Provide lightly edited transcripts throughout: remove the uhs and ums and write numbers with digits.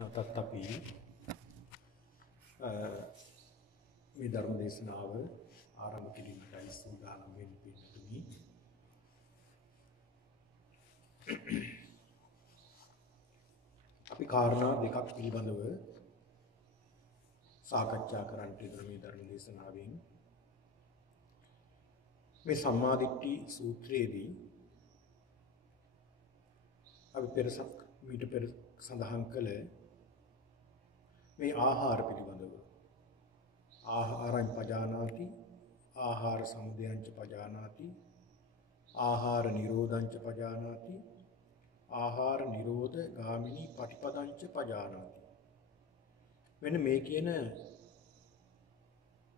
තත්පි මේ ධර්ම දේශනාව ආරම්භ කිරීමටයි සූදානම් වෙන්නේ පිටුනි. අපි කාරණා දෙකක් පිළිබඳව සාකච්ඡා කරන්නට ඉදිරි මේ ධර්ම දේශනාවෙන් මේ සම්මාදිට්ඨි සූත්‍රයේදී අපි මීට පෙර සඳහන් කළ මේ ආහාර පිළිබඳව ආහාරං පජානාති ආහාර සමුදයං ච පජානාති ආහාර නිරෝධං ච පජානාති ආහාර නිරෝධ ගාමිනී පටිපදං ච පජානාති. මෙන්න මේ කියන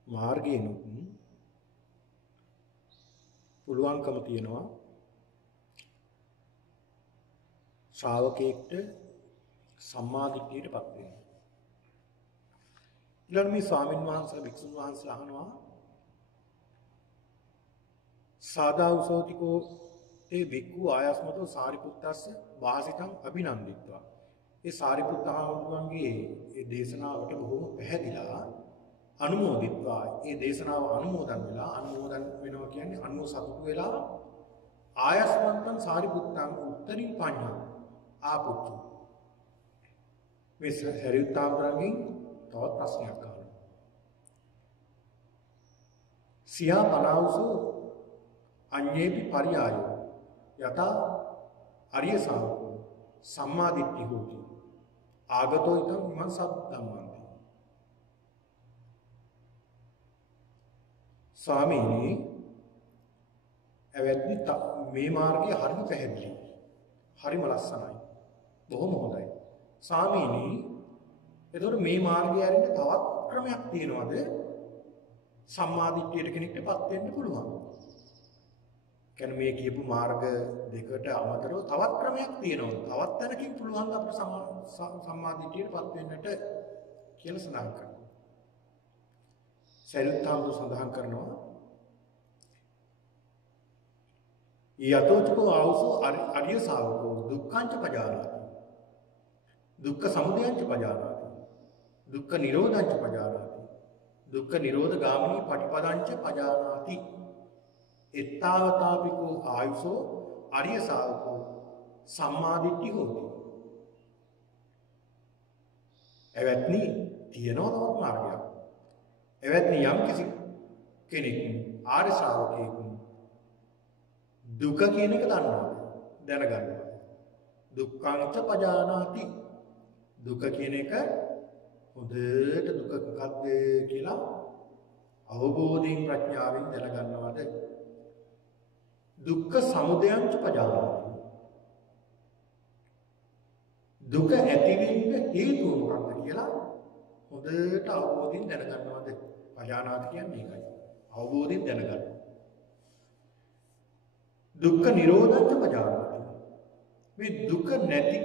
මාර්ගයෙන්ුත් පුළුවන්කම තියෙනවා ශ්‍රාවකයෙක්ට සම්මාදිට්ඨියටපත් වෙන්න. ඊළඟ මේ ස්වාමීන් වහන්සේලා භික්ෂුන් වහන්සේලා අහනවා සාදාඋසෝතිකෝ තේ භික්ඛු ආයස්මතෝ සාරිපුත්තස්ස වාසිතං අභිනන්දිත්වා. ඒ සාරිපුත්ත හාමුදුරුවන්ගේ ඒ දේශනාවට බොහොම පැහැදිලා අනුමෝදිත්වා. ඒ දේශනාව අනුමෝදන් වෙනවා කියන්නේ අනුමෝ සතුටු වෙලා ආයස්මන්තං සාරිපුත්තං උත්තරින් පඤ්ඤා ආපුච්චු. මේ සරියුත් හාමුදුරුවන්ගෙන් තවත් ප්‍රශ්නයක් අහනවා. සියා පනාවසෝ අඤ්ඤේපි පරියායෝ යතා අරිය ශාවකෝ සම්මාදිට්ඨි හෝති ආගතෝ ඊතං ඉමං සබ්බම්මන්ති. ස්වාමීනි එවැත්නි මේ මාර්ගය හරිම පැහැදිලි, හරිම ලස්සනයි, බොහොම හොඳයි. ස්වාමීනි එතකොට මේ මාර්ගය ඇරෙන්න තවත් ක්‍රමයක් තියෙනවද සම්මාදිට්ඨියට කෙනෙක්ටපත් වෙන්න පුළුවන්? කියන්නේ මේ කියපු මාර්ග දෙකට අමතරව තවත් ක්‍රමයක් තියෙනවා. තවත් තැනකින් පුළුවන් අපිට සම්මාදිට්ඨියටපත් වෙන්නට කියලා සඳහන් කරනවා. සරියුත්තාම්තු සඳහන් කරනවා යතෝචකෝ ආවසෝ අරිය ශාවකෝ දුක්ඛංච පජානාති දුක්ඛ සමුදයංච පජානාති දුක්ඛ නිරෝධංච පජානාති දුක්ඛ නිරෝධ ගාමිනී පටිපදංච පජානාති එත්තාවතාපිකෝ ආයුසෝ අරිය ශාවකෝ සම්මාදිට්ඨි හෝති. එවත්නි තියෙනවා තවත් මාර්ගයක්. එවත්නි යම් කිසි කෙනෙක් ආර්ය ශ්‍රාවකයෙක් දුක කියන එක දැනගන්නවා. දුක්ඛංච පජානාති. දුක කියන එක හොඳට දුක මොකක්ද කියලා අවබෝධයෙන් ප්‍රඥාවෙන් දැනගන්නවාද? දුක්ඛ සමුදයංච පජානාති. දුක ඇතිවෙන්න හේතුව මොකක්ද කියලා හොඳට අවබෝධයෙන් දැනගන්නවාද? පජානාති කියන්නේ ඒකයි. අවබෝධයෙන් දැනගන්න. දුක්ඛ නිරෝධංච පජානාති. මේ දුක නැති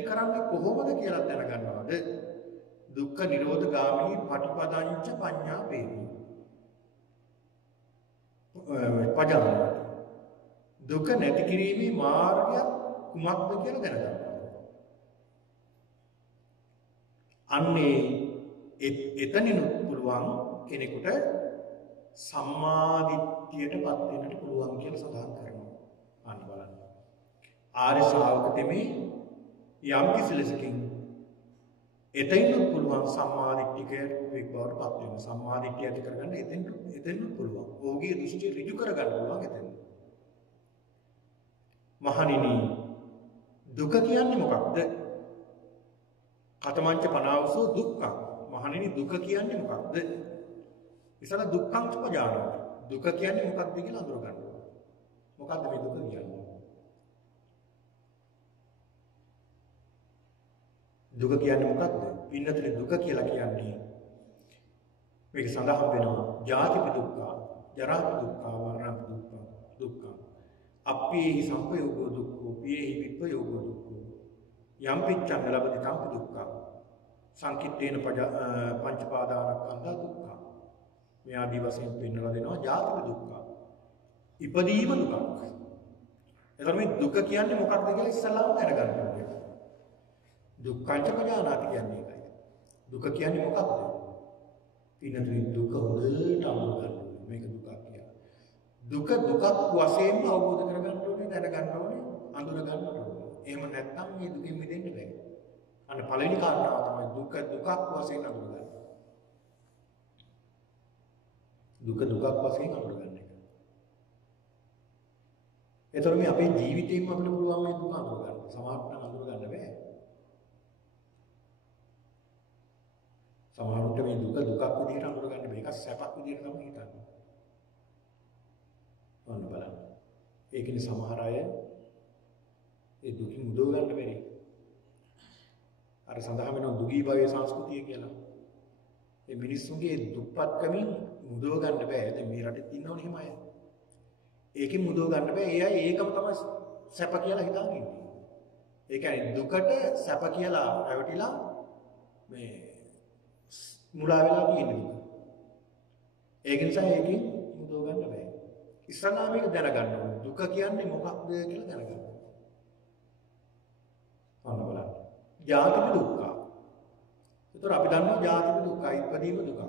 කරන්නේ කොහොමද කියලා දැනගන්නවාද? දුක්ඛ නිරෝධ ගාමිනී පටිපදංච පඤ්ඤා වේති. පජානාති. දුක නැති කිරීමේ මාර්ගය කුමක්ද කියලා දැනගන්නවා. අන්නේ එතනිනුත් පුළුවන් කෙනෙකුට සම්මාදිට්ඨියටපත් වෙන්නට පුළුවන් කියලා සඳහන් කරනවා. අන්න බලන්න. ආර්ය ශ්‍රාවක දෙමේ යම් කිසි ලෙසකින් එතනිනුත් පුළුවන් සම්මාදිට්ඨිකයෙක් බවට පත් වෙන්න. සම්මාදිට්ඨිය ඇති කරගන්න එතනිනුත් පුළුවන්. ඕගේ දෘෂ්ටි ඍජු කරගන්න පුළුවන් එතන. මහණෙනි දුක කියන්නේ මොකක්ද? කතමංච පනාවසෝ දුක්ඛං. මහණෙනි දුක කියන්නේ මොකක්ද? ඉතල දුක්ඛං පජානාති. දුක කියන්නේ මොකක්ද කියලා අඳුර ගන්න. මොකක්ද මේ දුක කියන්නේ? දුක කියන්නේ මොකක්ද? පින්නතේ දුක කියලා කියන්නේ මේක සඳහන් වෙනවා ජාතිපි දුක්ඛ, ජරාපි දුක්ඛ, මරණපි දුක්ඛ. අප්පේහි සම්පයෝගෝ දුක්ඛෝ, පියේහි විප්පයෝගෝ දුක්ඛෝ. යම් පිච්ඡං ලබති තම්පි දුක්ඛ. සංකිට්ඨේන පංචපාදානස්කන්ධ දුක්ඛ. මේ ආදී වශයෙන් පෙන්වලා දෙනවා ජාතිපි දුක්ඛ. ඉපදීම දුක්ඛ. එතකොට මේ දුක කියන්නේ මොකක්ද කියලා ඉස්සල්ලාම දැනගන්න ඕනේ. දුක්ඛංච පජානාති කියන්නේ ඒකයි. දුක කියන්නේ මොකක්ද? පින්නතුනි දුක හොඳට අඳුර ගන්න ඕනේ. මේක දුකක් කියලා. දුක දුකක් වශයෙන්ම අවබෝධ කරගන්න ඕනේ, දැනගන්න ඕනේ, අඳුර ගන්න ඕනේ. එහෙම නැත්නම් මේ දුකෙන් මිදෙන්න බෑ. අන්න පළවෙනි කාරණාව තමයි දුක දුකක් වශයෙන් අඳුර ගන්න. දුක දුකක් වශයෙන් අඳුර ගන්න එක. ඒතර මේ අපේ ජීවිතේම අපිට පුළුවන් මේ දුක අඳුර ගන්න. සමහරවිට අඳුර ගන්න බෑ. සමහරවිට මේ දුක දුකක් විදිහට අඳුර ගන්න බෑ. ඒක සැපක් විදිහට තමයි හිතන්නේ. ඔන්න බලන්න. ඒකනේ සමහර අය ඒ දුකින් මුදව ගන්න බැරි. අර සඳහන් වෙන දුගී භවයේ සංස්කෘතිය කියලා. ඒ මිනිස්සුන්ගේ දුප්පත්කමින් මුදව ගන්න බෑ. දැන් මේ රටේ ඉන්නවනේ එහෙම අය. ඒකෙන් මුදව ගන්න බෑ. ඒ අය ඒකම තමයි සැප කියලා හිතාගෙන ඉන්නේ. ඒ කියන්නේ දුකට සැප කියලා රැවටිලා මේ මුලා වෙලා තියෙන දුක. ඒක නිසා ඒකෙන් මුදව ගන්න බෑ. ඉස්සරහා මේක දැනගන්න ඕනේ. දුක කියන්නේ මොකක්ද කියලා දැනගන්න. අන්න බලන්න. ජාතිපි දුක්ඛ. ඒතර අපි දන්නවා ජාතිපි දුක්ඛ ඉපදීම දුකක්.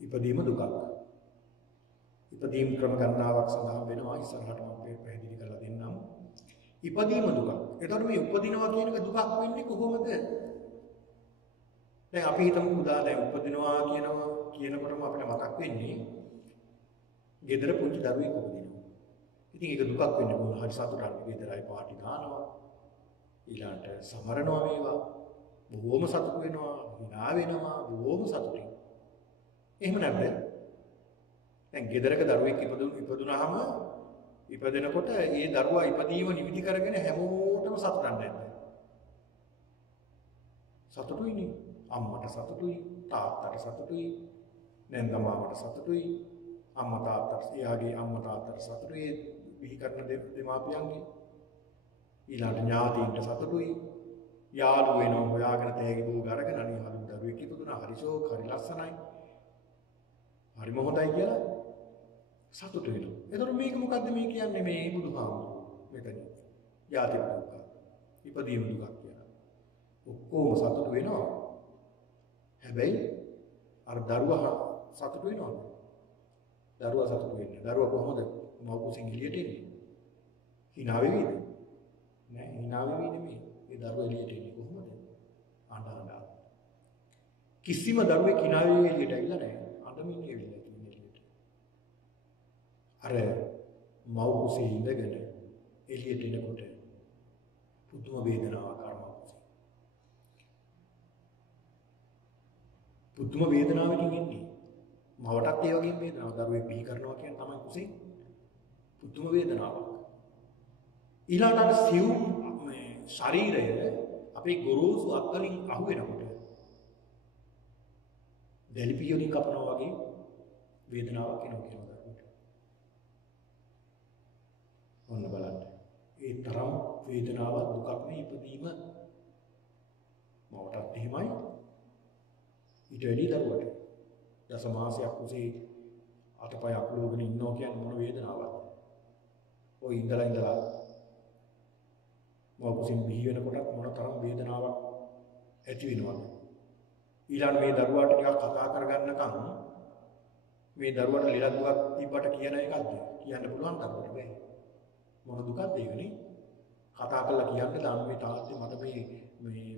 ඉපදීම දුකක්. ඉපදීම ක්‍රම ගණනාවක් සඳහන් වෙනවා ඉස්සරහට මම පැහැදිලි කරලා දෙන්නම්. ඉපදීම දුකක්. ඒතර මේ උපදිනවා කියන එක දුකක් වෙන්නේ කොහොමද? දැන් අපි හිතමු උදා දැන් උපදිනවා කියනකොටම අපිට මතක් වෙන්නේ ගෙදර පුංචි දරුවෙක් උපදිනවා. ඉතින් ඒක දුකක් වෙන්නේ මොන හරි සතුටක් ගෙදරයි පාටි ගන්නවා. ඊළාට සමරනවා මේවා. බොහොම සතුට වෙනවා, hina වෙනවා, බොහොම සතුටින්. එහෙම නැද්ද? දැන් ගෙදරක දරුවෙක් ඉපදුනහම ඉපදෙනකොට ඒ දරුවා ඉපදීම නිමිති කරගෙන හැමෝටම සතුටක් නැද්ද? සතුටුයිනේ. අම්මට සතුටුයි, තාත්තට සතුටුයි, නැන්ද මාමට සතුටුයි, අම්මා තාත්තට එයාගේ අම්මා තාත්තට සතුටුයි, විහි කරන දෙමාපියන්ගේ. ඊළඟ ඥාතීන්ට සතුටුයි. යාළුවෝ වෙනවා හොයාගෙන තෑගි බෝ ගරගෙන අනේ හලු දරුවෙක් ඉපදුනා, හරි ෂෝක්, හරි ලස්සනයි. හරිම හොඳයි කියලා සතුට වෙනවා. එතකොට මේක මොකද්ද මේ කියන්නේ මේ බුදුහාමුදුරුවෝ මෙතන. ජාති දුක්ඛ. ඉපදීම දුකක් කියලා. ඔක්කොම සතුට වෙනවා. හැබැයි අර දරුවා සතුට වෙනවද? දරුවා සතුට වෙන්නේ. දරුවා කොහොමද මව්කුසින් එළියට එන්නේ? hina වෙවිද? නෑ hina වෙවි නෙමෙයි. ඒ දරුවා එළියට එන්නේ කොහොමද? අඬ. කිසිම දරුවෙක් hina වෙවි එළියට ඇවිල්ලා නෑ. අඬමින් එවිලා තියෙන එළියට. අර මව්කුසේ ඉඳගෙන එළියට එනකොට පුදුම වේදනාවක් ආරම්භ. පුදුම වේදනාවකින් ඉන්නේ. මවටත් ඒ වගේම වේදනාවක්. දරුවෙක් බිහි කරනවා කියන තමයි කුසේ. පුදුම වේදනාවක්. ඊළඟට සිව් මේ ශරීරය අපේ ගොරෝසු අත්වලින් අහු වෙනකොට දෙලිපියෝනි කපනවා වගේ වේදනාවක් එනවා කියන දරුවට. ඔන්න බලන්න. ඒ තරම් වේදනාවක් දුකක් මේ ඉපදීම මවටත් එහෙමයි. ඊට වැඩි දරුවට දස මාසයක් කුසේ අතපය අකුලගෙන ඉන්නවා කියන්නේ මොන වේදනාවක්ද? ඔය ඉඳලා මව කුසින් බිහි වෙනකොටත් මොන තරම් වේදනාවක් ඇති වෙනවද? ඊළඟ මේ දරුවාට ටිකක් කතා කරගන්නකම් මේ දරුවාට ලෙඩක් තිබ්බට කියන එකක්ද? කියන්න පුළුවන් දරුවට බෑ. මොන දුකක්ද ඒකනේ? කතා කරලා කියන්න දාන්න මේ තාත්තේ මට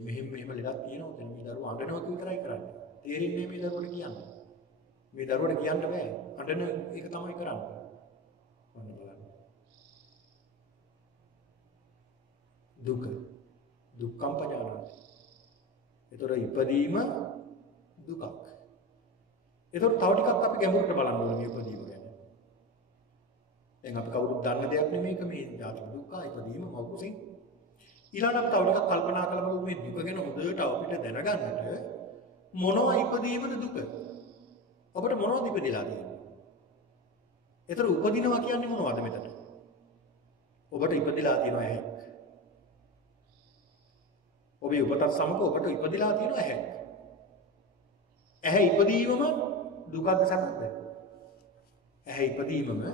මෙහෙම ලෙඩක් තියෙනවා. දැන් මේ දරුවා අඬනවා විතරයි කරන්නේ. තේරෙන්නේ මේ දරුවට කියන්නේ. මේ දරුවට කියන්න බෑ. අඬන එක තමයි කරන්නේ. ඔන්න බලන්න. දුක්ඛම් පජානාති. ඒතර ඉපදීම දුකක්. ඒතර තව ටිකක් අපි ගැඹුරට බලන්න ඕනේ මේ ඉපදීම ගැන. දැන් අපි කවුරුත් දන්න දෙයක් නෙමේක මේ ජාති දුක්ඛ ඉපදීම මව්කුසින්. ඊළඟට තව ටිකක් කල්පනා කරලා බලමු මේ දුක ගැන හොඳට අපිට දැනගන්නට මොනවා ඉපදීමද දුක? ඔබට මොනවද ඉපදිලා තියෙන්නේ? ඒතර උපදිනවා කියන්නේ මොනවද මෙතන? ඔබට ඉපදිලා තියෙන ඇහැක්. ඔබේ උපතත් සමග ඔබට ඉපදිලා තියෙන ඇහැක්. ඇහැ ඉපදීමම දුකද සැපද? ඇහැ ඉපදීමම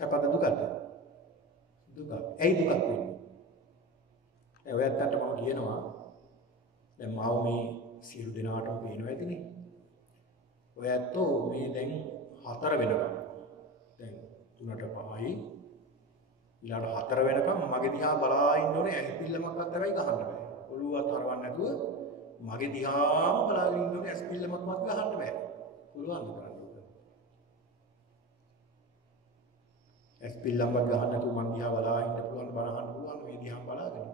සැපද දුකද? දුක. ඇයි දුකක් වෙන්නේ? ඔයයන්ට මම කියනවා දැන් මාව මේ සියලු දෙනාටම පේනවා ඇතිනේ. ඔය ඇත්තෝ මේ දැන් 4 වෙනකම් දැන් 3ට 5යි ඊළඟ 4 වෙනකම් මගේ දිහා බලා ඉන්න ඕනේ ඇස්පිල්ලමක්වත් කරයි ගහන්න බෑ. ඔළුවත් හරවන්න නැතුව මගේ දිහාම බලාගෙන ඉන්න ඕනේ ඇස්පිල්ලමක්වත් ගහන්න බෑ. පුළුවන් ද කරන්න? ඇස්පිල්ලමක් ගහන්න නැතුව මං දිහා බලා ඉන්න පුළුවන් බලහන්න පුළුවන් මේ දිහා බලාගෙන.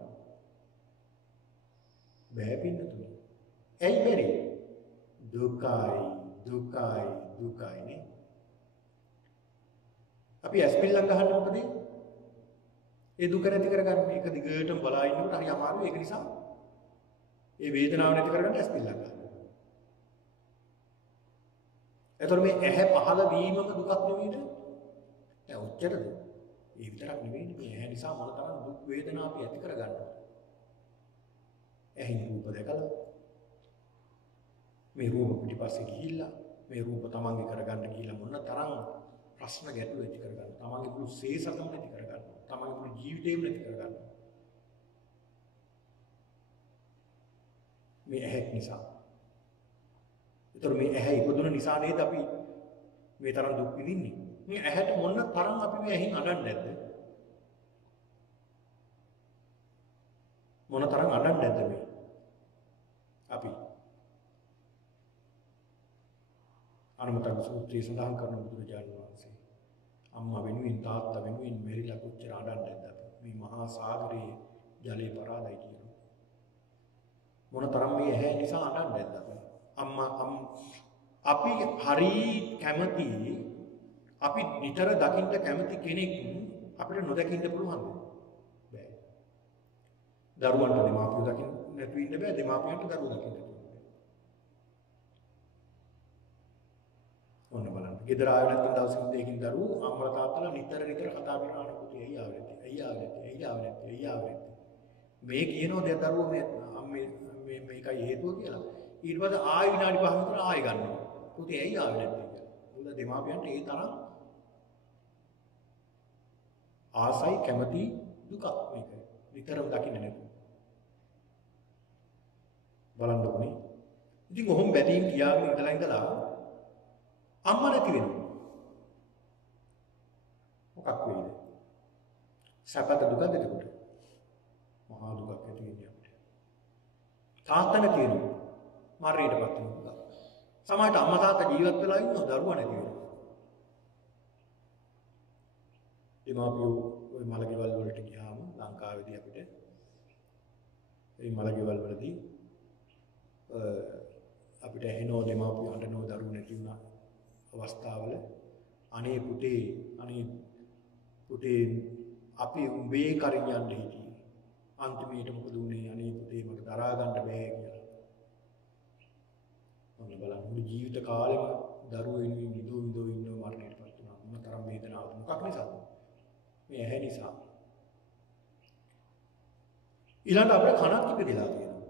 බෑ පින්නතුනේ. ඇයි බැරි? දුකයි නේ. අපි ඇස්පිල්ලම් ගහන්න මොකද? ඒ දුක නැති කරගන්න මේක දිගටම බලා ඉන්නකොට හරි අමාරුයි. ඒක නිසා ඒ වේදනාව නැති කරගන්න ඇස්පිල්ලම් ගන්න. එතකොට මේ ඇහැ පහළ වීමම දුකක් නෙමෙයිද? දැන් ඔච්චරද? ඒ විතරක් නෙමෙයි මේ ඇහැ නිසා මොනතරම් දුක් වේදනා අපි ඇති කරගන්නවා. ඇහින් රූප දැකලා මේ රූප පිටිපස්සේ ගිහිල්ලා මේ රූප තමන්ගේ කරගන්න ගිහිල්ලා මොන තරම් ප්‍රශ්න ගැටලු ඇති කරගන්න. තමන්ගේ මුළු සේසතම නැති කරගන්න. තමන්ගේ මුළු ජීවිතේම නැති කරගන්න. මේ ඇහක් නිසා. ඒතර මේ ඇහැ ඉපදුන නිසා නේද අපි මේ තරම් දුක් විඳින්නේ. මේ ඇහැට මොන තරම් අපි මේ ඇහින් අඬන්නේ නැද්ද? මොන තරම් අඬන්නේ නැද්ද මේ? අපි අනුමතක සූත්‍රයේ සඳහන් කරන බුදුරජාණන් වහන්සේ අම්මා වෙනුවෙන් තාත්තා වෙනුවෙන් මෙරිලා කොච්චර අඬන්නේ නැද්ද අපි? මේ මහා සාගරයේ ජලය පරාදයි කියනවා. මොන තරම් මේ ඇහැ නිසා අඬන්නේ නැද්ද අපි? අපි හරි කැමති අපි නිතර දකින්න කැමති කෙනෙක් අපිට නොදකින්න පුළුවන්ද? බෑ. දරුවන්ට දෙමාපියෝ දකින්න නැතු ඉන්න බෑ. දෙමාපියන්ට දරුවෝ දකින්න නැතු ඉන්න බෑ. ඔන්න බලන්න. ගෙදර ආවෙ නැත්නම් දවසකින් දෙකකින් දරුවෝ අම්මලා තාත්තලා නිතර කතා කරන පුතේ ඇයි ආවෙ නැත්තේ? ඇයි ආවෙ නැත්තේ? ඇයි ආවෙ නැත්තේ? ඇයි ආවෙ නැත්තේ? මේ කියනවා දැන් දරුවෝ මේ මේකයි හේතුව කියලා. ඊට පස්සේ ආයෙ විනාඩි 5 විතර ආයෙ ගන්නවා. පුතේ ඇයි ආවෙ නැත්තේ කියලා. මොකද දෙමාපියන්ට ඒ තරම් ආසයි කැමති දුකක් මේක. විතරම දකින්න නැතුව. බලන්න ඕනේ. ඉතින් ඔහොම බැදීම් කියාගෙන ඉඳලා අම්මා නැති වෙනවා. මොකක් වෙයිද? සැපත දුකද එතකොට? මහා දුකක් ඇති වෙන්නේ අපිට. තාත්තා නැති වෙනවා. මරණයටපත් වෙනවා. සමහරට අම්මා තාත්තා ජීවත් වෙලා ඉන්නවා දරුවා නැති වෙනවා. දෙමාපියෝ ওই මලගෙවල් වලට ගියාම ලංකාවේදී අපිට ඒ මලගෙවල් වලදී අපිට ඇහෙනෝ දෙමාපියෝ අඬනෝ දරුවෝ නැති වුණ අවස්ථාවල අනේ පුතේ අපි උඹේ කරින් යන්න හිටියේ අන්තිමේට මොකද උනේ අනේ පුතේ මට දරා ගන්න බෑ කියලා. මොන බලන්න මුළු ජීවිත කාලෙම දරුවෝ වෙනුවෙන් විදෝ ඉන්නව මරණයටපත් වුණා. මොන තරම් වේදනාවක් මොකක් නිසාද? මේ ඇහැ නිසා. ඊළඟ අපිට කනක් ඉපදෙලා තියෙනවා.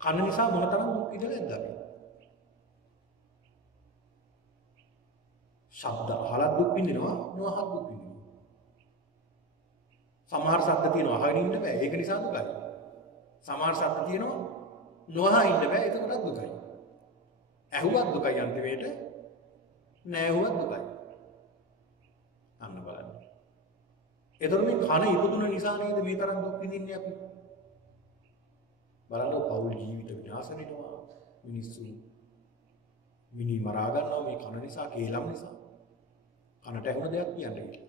කන නිසා මොන තරම් දුක් විඳලාද අපි? ශබ්ද අහලා දුක් විඳිනවා, නොඅහලා දුක් විඳිනවා. සමහර ශබ්ද තියෙනවා අහගෙන ඉන්න බෑ. ඒක නිසා දුකයි. සමහර ශබ්ද තියෙනවා නොඅහා ඉන්න බෑ. ඒකටත් දුකයි. ඇහුවත් දුකයි අන්තිමේට, නැහැ දුකයි. අන්න බලන්න. ඒතර මේ කන ඉපදුන නිසා නේද මේ තරම් දුක් විඳින්නේ අපි? බලන්න පෞල් ජීවිත විනාශ වෙනවා. මිනිස්සු මිනි මරා ගන්නවා මේ කන නිසා, කේලම් නිසා. කනට ඇහුණ දෙයක් කියන්න ගිහලා.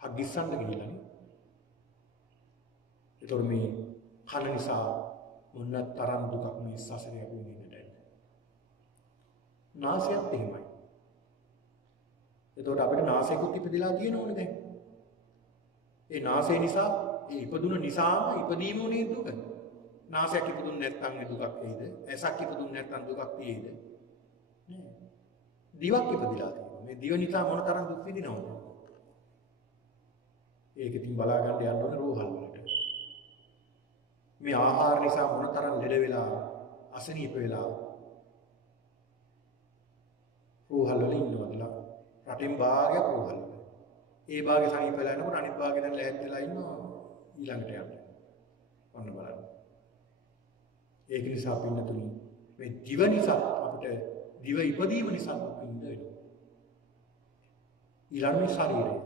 හග්ගිස්සන්න ගිහලානේ. ඒතර මේ කන නිසා මොන තරම් දුකක් මේ සසරේ අපි විඳින්නට ඇද්ද? නාසයත් එහෙමයි. එතකොට අපිට නාසයකුත් ඉපදලා තියෙනවනේ දැන්. ඒ නාසය නිසා, ඒ ඉපදුන නිසාම ඉපදීම උනේ දුක. නාසයක් ඉපදුන්නේ නැත්නම් ඒ දුකක් එයිද? ඇසක් ඉපදුන්නේ නැත්නම් දුකක් තියෙයිද? නෑ. දිවක් ඉපදලා තියෙනවා. මේ දිව නිසා මොන තරම් දුක් විඳිනවද? ඒක ඉතින් බලා ගන්න යන්න ඕනේ රෝහල් වලට. මේ ආහාර නිසා මොන තරම් ලෙඩ වෙලා, අසනීප වෙලා රෝහල් වල ඉන්නවදලා? රටින් භාගයක් රෝහල් වල. ඒ භාගේ සනීප වෙලා යනකොට අනිත් භාගේ දැන් ලැහැත් වෙලා ඉන්නවා ඊළඟට යන්න. ඔන්න බලන්න. ඒක නිසා පින්නතුනි මේ දිව නිසා අපිට දිව ඉපදීම නිසා පින්න වෙනවා. ඊළඟ මේ ශරීරය.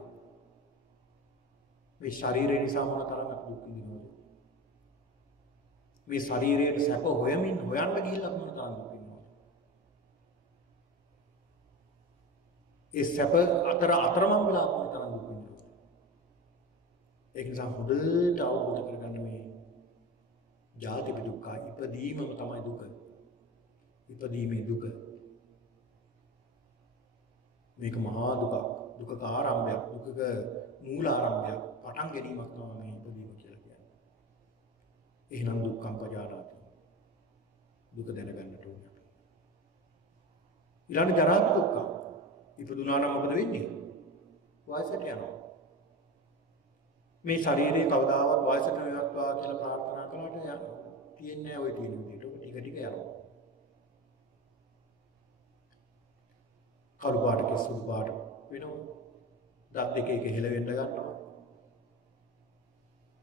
මේ ශරීරය නිසා මොන තරම් අපි දුක් විඳිනවද? මේ ශරීරයට සැප හොයමින් හොයන්න ගිහිල්ලා මොන තරම් දුක් විඳිනවද? ඒ සැප අතරමං වෙලා මොන තරම් දුක් විඳිනවද? ඒක නිසා හොඳට අවබෝධ කරගන්න මේ ජාති දුක්ඛ ඉපදීමම තමයි දුක. ඉපදීමේ දුක. මේක මහා දුකක්. දුකක ආරම්භයක්, දුකක මූල ආරම්භයක්, පටන් ගැනීමක් තමයි මේ ඉපදීම කියලා කියන්නේ. එහෙනම් දුක්ඛං පජානාති. දුක දැනගන්නට ඕනේ අපි. ඊළඟ ජරා දුක්ඛ. ඉපදුනා නම් මොකද වෙන්නේ? වයසට යනවා. මේ ශරීරයේ කවදාවත් වයසට නොයත්වා කියලා ප්‍රාර්ථනා කළාට යනවා. තියන්නේ ඔය තියෙන විදිහට ටික ටික යනවා. කළු පාට කෙසුළු පාට වෙනවා. දත් දෙක එක හෙල වෙන්න ගන්නවා.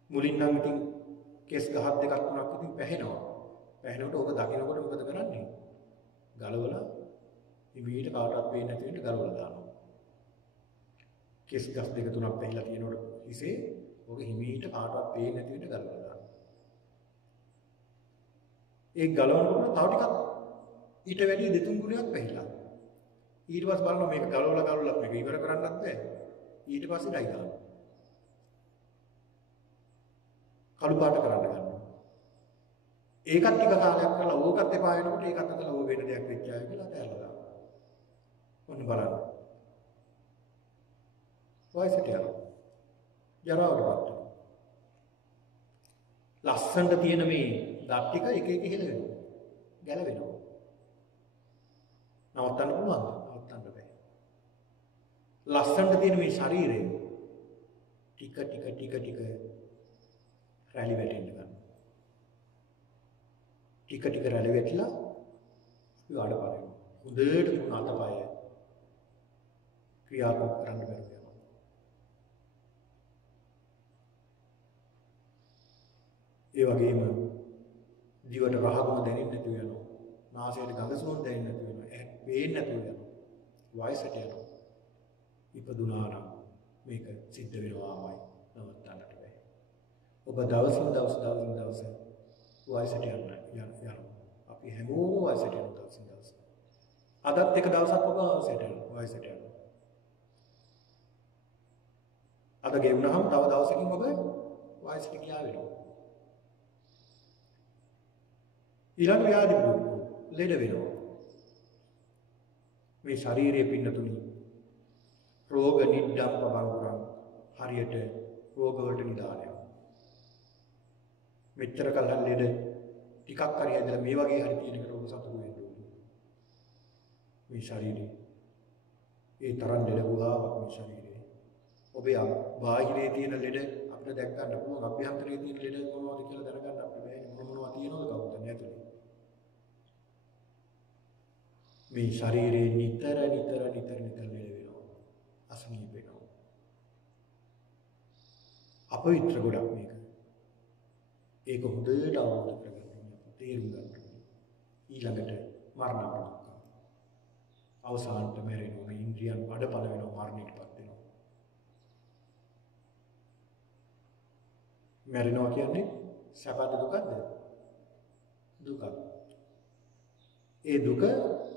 මුලින් නම් ඉතින් කෙස් ගහක් දෙකක් තුනක් ඉතින් පැහෙනවා. පැහෙනකොට ඕක දකින්නකොට මොකද කරන්නේ? ගලවලා ඉමීට කාටවත් පේන්නේ නැති වෙන්න ගලවලා දානවා. කෙස් ගස් දෙක තුනක් පැහිලා තියෙනකොට හිසේ ඕක හිමීට කාටවත් පේන්නේ නැති වෙන්න ගලවලා දානවා. ඒ ගලවනකොට තව ටිකක් ඊට වැඩි දෙතුන් ගුණයක් පැහිලා. ඊට පස්සේ බලනවා මේක ගලවලා මේක ඉවර කරන්නත් බැහැ. ඊට පස්සේ ඩයි ගන්නවා. කළු පාට කරන්න ගන්නවා. ඒකත් ටික කාලයක් කරලා ඕකත් එපා වෙනකොට ඒකත් අතලා ඕක වෙන දෙයක් වෙච්ච අය කියලා තැල්ලා දානවා. ඔන්න බලන්න. වයසට යනවා. ජරාවටපත් වෙනවා. ලස්සනට තියෙන මේ දත් ටික එක එක හෙල වෙනවා. ගැලවෙනවා. නවත්තන්න පුළුවන්ද? නවත්තන්න බෑ. ලස්සනට තියෙන මේ ශරීරය ටික රැලි වැටෙන්න ගන්නවා. ටික රැලි වැටිලා අපි ආඩ පාරේ. හොඳට තුන අතපය ක්‍රියාත්මක කරන්න බැරුව යනවා. ඒ වගේම දිවට රහගුණ දැනෙන්නේ නැතුව යනවා. නාසයට ගඳ සුවඳ දැනෙන්නේ නැතුව යනවා. පේන්නේ නැතුව යනවා. වයසට යනවා. ඉපදුනා නම් මේක සිද්ධ වෙනවාමයි නවත්තන්නට බෑ. ඔබ දවසින් දවස වයසට යනවා. අපි හැමෝම වයසට යනවා දවසින් දවස. අදත් එක දවසක් ඔබ වයසට යනවා. අද ගෙවුනහම තව දවසකින් ඔබ වයසට ගියා වෙනවා. ඊළඟ ව්‍යාධි ලෙඩ වෙනවා. මේ ශරීරයේ පින්නතුනි රෝග නිද්දම් පබංගුරන් හරියට රෝග වලට නිදානය. මෙච්චර කල් ලෙඩ ටිකක් හරි ඇදලා මේ වගේ හරි තියෙන එකට ඔබ සතුටු වෙන්න ඕනේ. මේ ශරීරය ඒ තරම් ලෙඩ ගුණාවක් මේ ශරීරය. ඔබේ බාහිරේ තියෙන ලෙඩ අපිට දැක් ගන්න පුළුවන්. අභ්‍යන්තරයේ තියෙන ලෙඩ මොනවද කියලා දැනගන්න අපිට බැහැ. මොනවා තියෙනවද කවුද නැතුලේ. මේ ශරීරේ නිතර ලෙඩ වෙනවා. අසනීප වෙනවා. අපවිත්‍ර ගොඩක් මේක. ඒක හොඳට අවබෝධ කරගන්න තේරුම් ගන්න. ඊළඟට මරණ දුක්ඛ. අවසානට මැරෙනවා. මේ ඉන්ද්‍රියන් බඩපල වෙනවා මරණයටපත් වෙනවා. මැරෙනවා කියන්නේ සැපද දුකද? දුක. ඒ දුක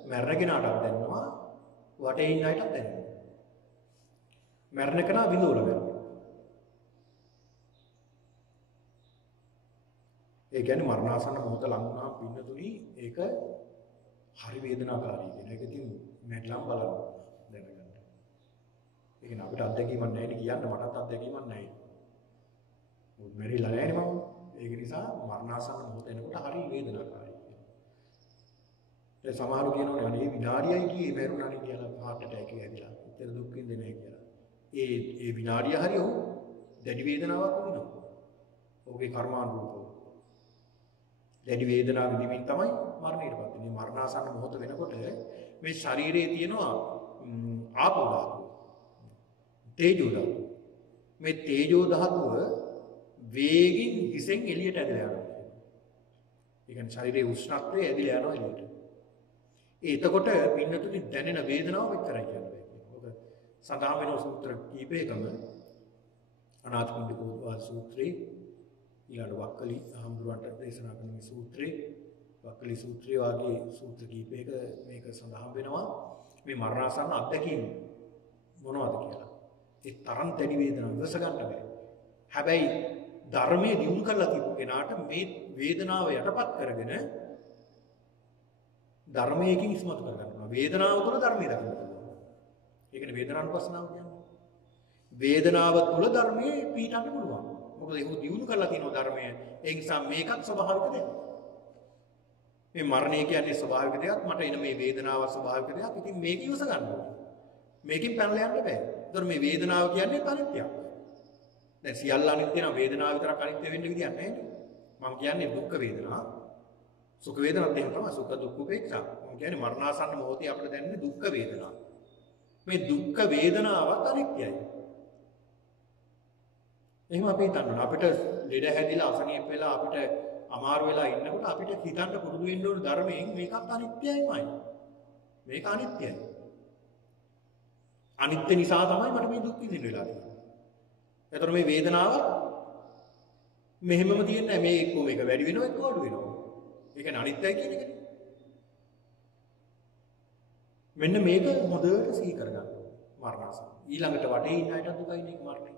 මැරෙන කෙනාටත් දැනෙනවා වටේ ඉන්න අයටත් දැනෙනවා. මැරෙන කෙනා විඳවල මැරෙනවා. ඒ කියන්නේ මරණාසන්න මොහොත ලඟ වුණාම පින්නතුනි ඒක හරි වේදනාකාරී කියන එක ඉතින් මැරිලම් බලන්න දැනගන්න. ඒ කියන්නේ අපිට අත්දැකීමක් නැහැ නේ කියන්න මටත් අත්දැකීමක් නැහැ. මොකද මැරිලා නැහැ නේ මම. ඒක නිසා මරණාසන්න මොහොත එනකොට හරි වේදනාකාරී. ඒ සමහරු කියනවා අනේ විනාඩියයි කී මැරුණානේ කියලා heart attack එක ඇදිලා. ඉතින් දුක් විඳින්නේ නැහැ කියලා. ඒ විනාඩිය හරි ඔහු දැඩි වේදනාවක් විඳිනවා. ඔහුගේ කර්මානුරූපව. දැඩි වේදනාව විඳින්න තමයි මරණයටපත් වෙන්නේ. මරණාසන්න මොහොත වෙනකොට මේ ශරීරයේ තියෙනවා ආපෝ ධාතුව. තේජෝ ධාතුව. මේ තේජෝ ධාතුව වේගින් හිසෙන් එළියට ඇදලා යනවා. ඒ කියන්නේ ශරීරයේ උෂ්ණත්වය ඇදලා යනවා එළියට. එතකොට පින්නතුනි දැනෙන වේදනාව විතරයි කියන්නේ. ඔක සඳහන් වෙන සූත්‍ර කීපයකම අනාථපිණ්ඩික සූත්‍රේ ඊළඟ වක්කලි හඳුරන්ට දේශනා කරන මේ සූත්‍රේ වක්කලි සූත්‍රය වගේ සූත්‍ර කීපයක මේක සඳහන් වෙනවා මේ මරණාසන්න අත්දැකීම මොනවද කියලා. ඒ තරම් දැඩි වේදනාවක් ඉවස ගන්න බෑ. හැබැයි ධර්මයේ දියුණු කරලා තිබු කෙනාට මේ වේදනාව යටපත් කරගෙන ධර්මයකින් ඉස්මතු කර ගන්නවා. වේදනාව තුළ ධර්මය දකින්න පුළුවන්. ඒකනේ වේදනානුපස්සනාව කියන්නේ. වේදනාව තුළ ධර්මයේ පිහිටන්න පුළුවන්. මොකද ඒක දියුණු කරලා තියෙනවා ධර්මය. ඒ නිසා මේකත් ස්වභාවික දෙයක්. මේ මරණය කියන්නේ ස්වභාවික දෙයක්. මට එන මේ වේදනාව ස්වභාවික දෙයක්. ඉතින් මේක ඉවස ගන්න ඕනේ. මේකෙන් පැනලා යන්න බෑ. ඒතර මේ වේදනාව කියන්නේ අනිත්‍යයක්. දැන් සියල්ල අනිත්‍ය නම් වේදනාව විතරක් අනිත්‍ය වෙන්න විදියක් නැහැ නේ. මම කියන්නේ දුක් වේදනා. සුඛ වේදනාත් එහෙම තමයි. සුඛ දුක්ඛ උපේක්ෂා. මම කියන්නේ මරණාසන්න මොහොතේ අපිට දැනෙන දුක් වේදනා. මේ දුක් වේදනාවත් අනිත්‍යයි. එහෙම අපි හිතන්න අපිට ලෙඩ හැදිලා අසනීප වෙලා අපිට අමාරු වෙලා ඉන්නකොට අපිට හිතන්න පුරුදු වෙන්න ඕන ධර්මයෙන් මේකත් අනිත්‍යයිමයි. මේක අනිත්‍යයි. අනිත්‍ය නිසා තමයි මට මේ දුක් විඳින්න වෙලා තියෙන්නේ. එතකොට මේ වේදනාව මෙහෙමම තියෙන්නේ මේ එක්ක මේක වැඩි වෙනවා එක්ක අඩු වෙනවා. ඒ කියන්නේ අනිත්‍යයි කියන එකනේ. මෙන්න මේක හොඳට සිහි කරගන්න. මරණාසන්න. ඊළඟට වටේ ඉන්න අයට දුකයි නේ මරණය.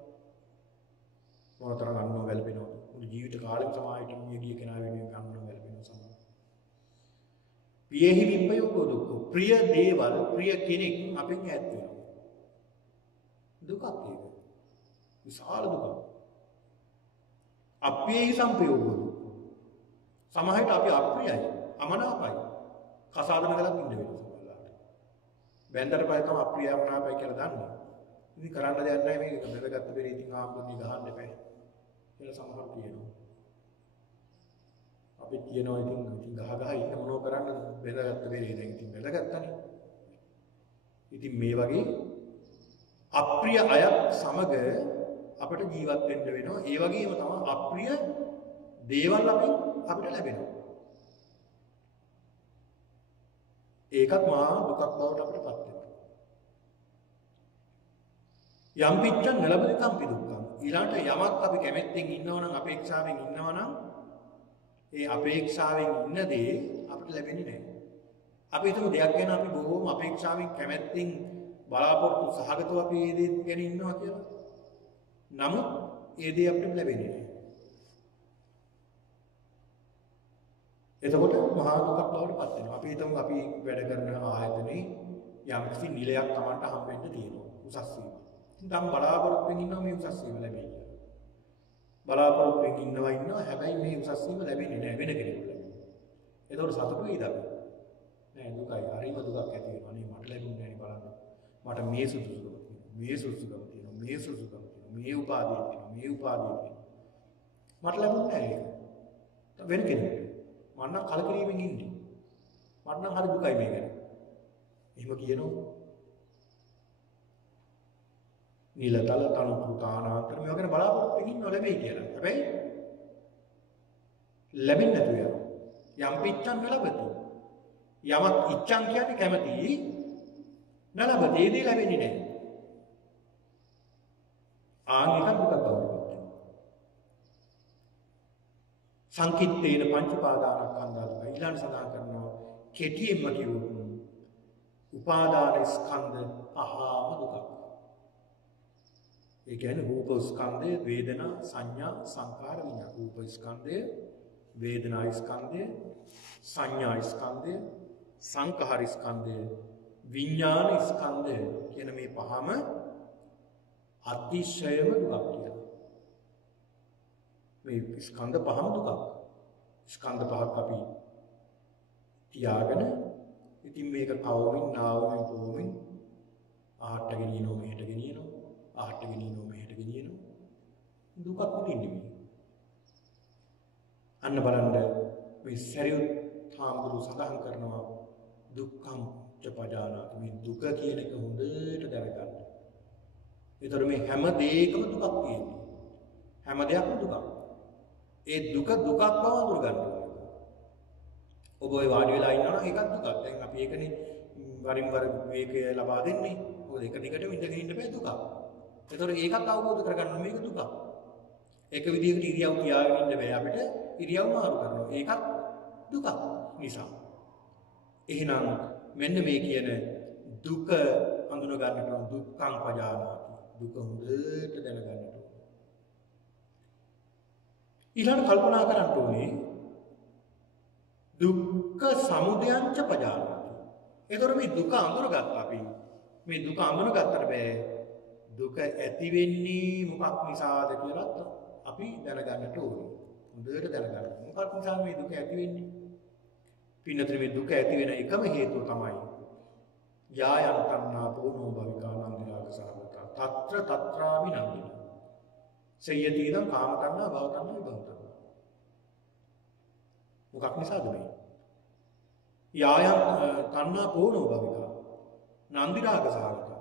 මොනතරම් අන්නෝ වැළපෙනවද? මුළු ජීවිත කාලෙම සමාජයට මිය ගිය කෙනා වෙනුවෙන් අන්නෝ වැළපෙනවා සමහර. පියෙහි විපයෝගෝ දුක්ඛ. ප්‍රිය දේවල් ප්‍රිය කෙනෙක් අපෙන් ඈත් වෙනවා. දුකක් ඒක. විශාල දුකක්. අප්‍රියෙහි සංපයෝගෝ දුක්ඛ. සමහරට අපි අප්‍රියයි, අමනාපයි. කසාදන ගලක් ඉන්න වෙනවා සමහරවිට. බැන්දට පස්සේ තමයි අප්‍රිය අමනාපයි කියලා දන්නේ. ඉතින් කරන්න දෙයක් නැහැ මේක බෙදගත්ත බෙරේ ඉතින් ආම්බුනි ගහන්න එපා කියලා සමහර කියනවා. අපි කියනවා ඉතින් ගහ ඉන්න මොනව කරන්න බෙදගත්ත බෙරේ දැන් ඉතින් බෙදගත්තනේ. ඉතින් මේ වගේ අප්‍රිය අයත් සමග අපිට ජීවත් වෙන්න වෙනවා. ඒ වගේම තමයි අප්‍රිය දේවල් අපිට ලැබෙනවා. ඒකත් මහා දුකක් බවට අපිට පත් වෙනවා. යම් පිච්ඡන් නලබති තම්පි දුක්ඛං. ඊළාට යමක් අපි කැමැත්තෙන් ඉන්නවා නම් අපේක්ෂාවෙන් ඉන්නවා නම් ඒ අපේක්ෂාවෙන් ඉන්න දේ අපිට ලැබෙන්නේ නැහැ. අපි හිතමු දෙයක් ගැන අපි බොහෝම අපේක්ෂාවෙන් කැමැත්තෙන් බලාපොරොත්තු සහගතව අපි ඒ දේ ගැන ඉන්නවා කියලා. නමුත් ඒ දේ අපිට ලැබෙන්නේ නැහැ. එතකොට මහා දුකක් බවට පත් වෙනවා. අපි හිතමු අපි වැඩ කරන ආයතනයේ යම්කිසි නිලයක් Tamanට හම්බෙන්න තියෙනවා. උසස් වීම. ඉතින් බලාපොරොත්තුෙන් ඉන්නවා මේ උසස් වීම ලැබෙයි කියලා. බලාපොරොත්තුෙන් ඉන්නවා හැබැයි මේ උසස් වීම ලැබෙන්නේ නැහැ වෙන කෙනෙකුට ලැබෙනවා. ඒතකොට සතුටු වෙයිද අපි? නෑ දුකයි. හරිම දුකක් ඇති වෙනවා. නේ මට ලැබුණේ නැහැ බලන්න. මට මේ සුදුසුකම තියෙනවා. මේ සුදුසුකම තියෙනවා. මේ සුදුසුකම තියෙනවා. මේ උපාධිය තියෙනවා. මේ උපාධිය තියෙනවා. මට ලැබුණේ නැහැ ඒක. වෙන කෙනෙකුට. මම නම් කලකිරීමෙන් ඉන්නේ. මට නම් හරි දුකයි මේ ගැන. එහෙම කියනවා. නිලතල තනු පුතානාන්තර මේ වගේ බලාපොරොත්තු වෙන්න ලැබෙයි කියලා. හැබැයි ලැබෙන්නේ නැතුව යනවා. යම් පිච්ඡන් නලබති. යමක් ඉච්ඡන් කියන්නේ කැමති නලබති. ඒ දේ ලැබෙන්නේ නැහැ. ආනික දුක බවට. සංකිට්ඨේන පංච පාදානස්කන්ධය ඊළඟ සඳහන් කරනවා කෙටියෙන්ම කියවුවොත් උපාදාන ස්කන්ධ පහම දුකක්. ඒ කියන්නේ රූප ස්කන්ධය, වේදනා, සංඥා, සංකාර, විඤ්ඤාණ. රූප ස්කන්ධය, වේදනා ස්කන්ධය, සංඥා ස්කන්ධය, සංකාර ස්කන්ධය, විඤ්ඤාණ ස්කන්ධය කියන මේ පහම අතිශයම දුකක් කියලා. මේ ස්කන්ධ පහම දුකක්. ස්කන්ධ පහක් අපි තියාගෙන ඉතින් මේක කවමින් නාවමින් පොවමින් ආහට ගෙනියනවා මෙහෙට ගෙනියනවා ආහට ගෙනියනවා මෙහෙට ගෙනියනවා දුකක් උදින්නේ මේ. අන්න බලන්න මේ සරියුත් හාමුදුරුවෝ සඳහන් කරනවා දුක්ඛං ච පජානාති. මේ දුක කියන එක හොඳට දැනගන්න. ඒතර මේ හැම දෙයකම දුකක් තියෙනවා. හැම දෙයක්ම දුකක්. ඒ දුක දුකක් බව අඳුර ගන්න ඕනේ. ඔබ ඔය වාඩි වෙලා ඉන්නවනම් ඒකත් දුකක්. දැන් අපි ඒකනේ වරින් වර විවේකය ලබා දෙන්නේ. මොකද එක දිගටම ඉඳගෙන ඉන්න බෑ දුකක්. ඒතර ඒකත් අවබෝධ කරගන්න මේක දුකක්. එක විදිහකට ඉරියව් තියාගෙන ඉන්න බෑ අපිට ඉරියව් මාරු කරනවා. ඒකත් දුකක් නිසා. එහෙනම් මෙන්න මේ කියන දුක හඳුන ගන්නට ඕන දුක්ඛං පජානාති. දුක හොඳට දැනගන්නට ඕන. ඊළඟ කල්පනා කරන්න ඕනේ දුක්ඛ සමුදයංච පජානාති. ඒතර මේ දුක අඳුරගත්තා අපි. මේ දුක අඳුරගත්තට බෑ දුක ඇති වෙන්නේ මොකක් නිසාද කියලා අපි දැනගන්නට ඕනේ. හොඳට දැනගන්න. මොකක් නිසාද මේ දුක ඇති වෙන්නේ? පින්නතර මේ දුක ඇති වෙන එකම හේතුව තමයි යායන් තණ්හා පෝනෝ භවිකා නන්දිරාග සහගතා తත්‍ර తත්‍රාමි නන්දින සයති ඉදං කාම තණ්හා භව තණ්හා විභව තණ්හා. මොකක් නිසාද මේ යායන් තණ්හා පෝනෝ භවිකා නන්දිරාග සහගතා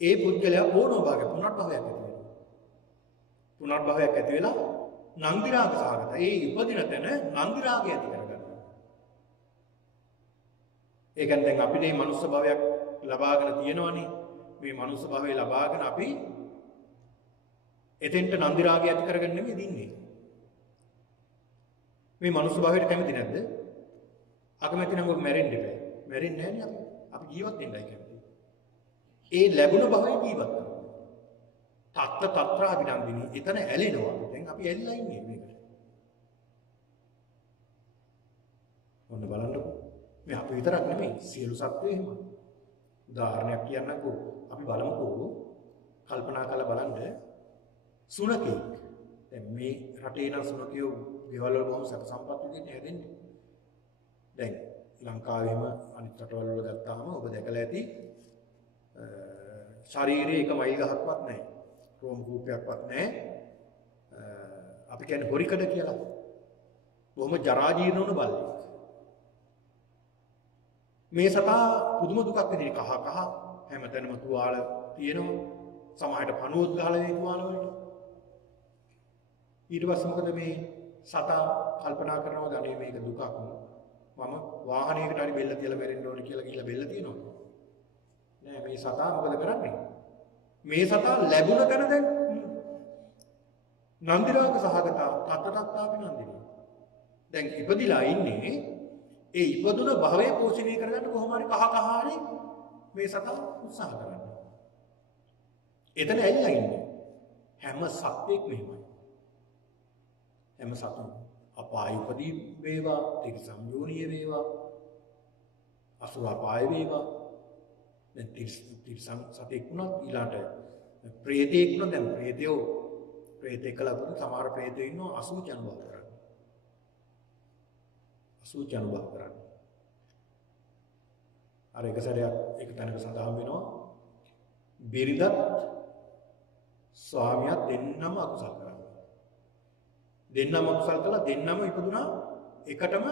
ඒ පුද්ගලයා පෝනෝ භාග පුනර්භවයක් ඇති වෙනවා. පුනර්භවයක් ඇති වෙලා නන්දිරාග සහගතා ඒ ඉපදින තැන නන්දිරාගය ඇති කරගන්නවා. ඒ කියන්නේ දැන් අපි මේ මනුස්ස භවයක් ලබාගෙන තියෙනවනේ. මේ මනුස්ස භවය ලබාගෙන අපි එතෙන්ට නන්දි රාගය ඇති කරගෙන නෙමෙයි දින්නේ. මේ මනුස්ස භවයට කැමති නැද්ද? අකමැති නම් ඔබ මැරෙන්න බෑ. මැරෙන්නේ නැහැ නේ අපි. අපි ජීවත් වෙන්නයි කැමති. ඒ ලැබුණ භවයේ ජීවත් වෙනවා. තත්ත තත්‍රා විනන්දිනී. එතන ඇලෙනවා. දැන් අපි ඇලිලා ඉන්නේ මේකට. ඔන්න බලන්නකෝ. මේ අපි විතරක් නෙමෙයි සියලු සත්ත්වෝ එහෙම. උදාහරණයක් කියන්නකෝ අපි බලමුකෝ කල්පනා කරලා බලන්න සුනකෙක්. දැන් මේ රටේ නම් සුනකයෝ ගෙවල් වල බොහොම සැප සම්පත් විදිහට හැදෙන්නේ. දැන් ලංකාවේම අනිත් රටවල් වල ගත්තාම ඔබ දැකලා ඇති ශරීරයේ එක මයිල් ගහක්වත් නැහැ. රෝම කූපයක්වත් නැහැ. අපි කියන්නේ හොරිකඩ කියලා. බොහොම ජරා ජීර්ණ වුණ බල්ලෙක්. මේ සතා පුදුම දුකක් විඳින කහ කහ හැමතැනම තුවාල තියෙනවා. සමහරට පණුවොත් ගහලා මේ තුවාල වලට. ඊට පස්සේ මොකද මේ සතා කල්පනා කරනවද අනේ මේක දුකක්. මම වාහනයකට හරි බෙල්ල තියලා මැරෙන්න ඕනේ කියලා ගිහලා බෙල්ල තියනවා. නෑ මේ සතා මොකද කරන්නේ? මේ සතා ලැබුණ තැන දැන් නන්දිරාග සහගතා තත්ත්වතාපි නන්දිනී. දැන් ඉපදිලා ඉන්නේ ඒ ඉපදුන භවයේ පෝෂණය කරගන්න කොහොම හරි කහ කහ හරි මේ සතා උත්සාහ කරනවා. එතන ඇලිලා ඉන්නේ. හැම සත්වෙක් මෙහෙමයි. හැම සතුන් අපාය උපදී වේවා, තිරිසන් යෝනිය වේවා, අසුර අපාය වේවා. දැන් තිරිසන් සතෙක් වුණත් ඊළාට ප්‍රේතෙක් වුණත් දැන් ප්‍රේතෙක් කළා වුණත් සමහර ප්‍රේතයෝ ඉන්නවා අසුචි අනුභව කරන්නේ. අසුචි අනුභව කරන්නේ. අර එක සැරයක් එක තැනක සඳහන් වෙනවා බිරිඳත් ස්වාමියාත් දෙන්නම අකුසල් කරා. දෙන්නම අකුසල් කළා දෙන්නම ඉපදුනා එකටම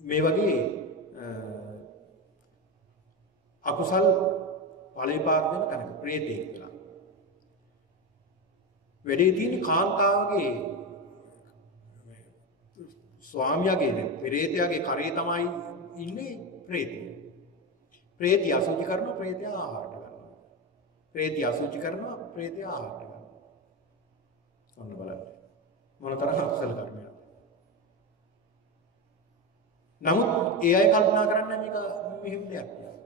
මේ වගේ අකුසල් ඵලෙපාත දෙන තැනක ප්‍රේතෙක් කියලා. වැඩේ තියෙන කාන්තාවගේ ස්වාමියාගේ ප්‍රේතයාගේ කරේ තමයි ඉන්නේ ප්‍රේතය. ප්‍රේතය අසුචි කරනවා ප්‍රේතය ආහාරට ගන්නවා. ප්‍රේතය අසුචි කරනවා ප්‍රේතය ආහාරට ගන්නවා. ඔන්න බලන්න. මොනතරම් අකුසල කර්මයක්ද. නමුත් ඒ අය කල්පනා කරන්නේ මේක මෙහෙම දෙයක් කියලා.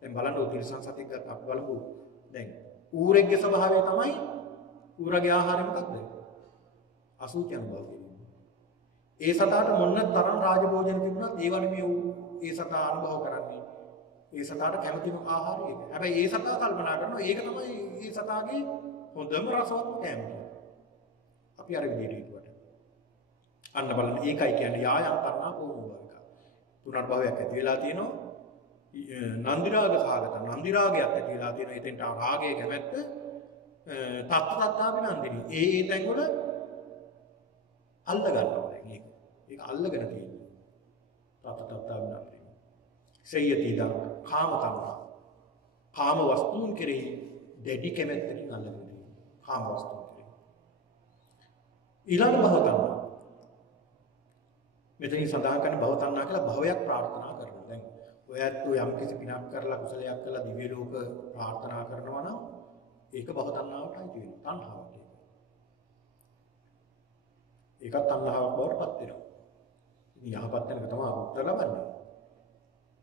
දැන් බලන්න ඔය තිරසන් සතෙක් ගත්ත අපි බලමු. දැන් ඌරෙක්ගේ ස්වභාවය තමයි ඌරගේ ආහාරය මොකක්ද? අසුචි අනුභව කිරීම. ඒ සතාට මොන තරම් රාජභෝජන තිබුණත් ඒ වගේ මේ ඒ සතා අනුභව කරන්නේ. ඒ සතාට කැමතිම ආහාරය ඒක. හැබැයි ඒ සතා කල්පනා කරනවා ඒක තමයි ඒ සතාගේ හොඳම රසවත්ම කෑම කියලා. අපි අර විදිහට හිතුවට. අන්න බලන්න ඒකයි කියන්නේ යායම් කරනා පොරොම්බවික. පුනර්භවයක් ඇති වෙලා තියෙනවා. නන්දිරාග සාගත නන්දිරාගයක් ඇති වෙලා තියෙනවා. එතෙන්ට රාගයේ කැමැත්ත තත්ත්වතාපි නන්දිනී. ඒ තැන් වල අල්ල ගන්නවා දැන් ඒක. ඒක අල්ලගෙන තියෙනවා. තත්ත්වතාපි නන්දිනී. සයති දා කාම තණ්හා. කාම වස්තුන් කෙරෙහි දැඩි කැමැත්තකින් අල්ලගෙන තියෙනවා. කාම වස්තුන් කෙරෙහි. ඊළඟ භව තණ්හා. මෙතනින් සඳහන් කරන භව තණ්හා කියලා භවයක් ප්‍රාර්ථනා කරනවා. දැන් ඔයත් යම් කිසි පිනක් කරලා කුසලයක් කරලා දිව්‍ය ලෝක ප්‍රාර්ථනා කරනවා නම් ඒක භව තණ්හාවටයි තියෙන්නේ. තණ්හාවට. ඒකත් තණ්හාවක් බවට පත් වෙනවා. ඉතින් යහපත් වෙනක තමයි උත්තර ලබන්නේ.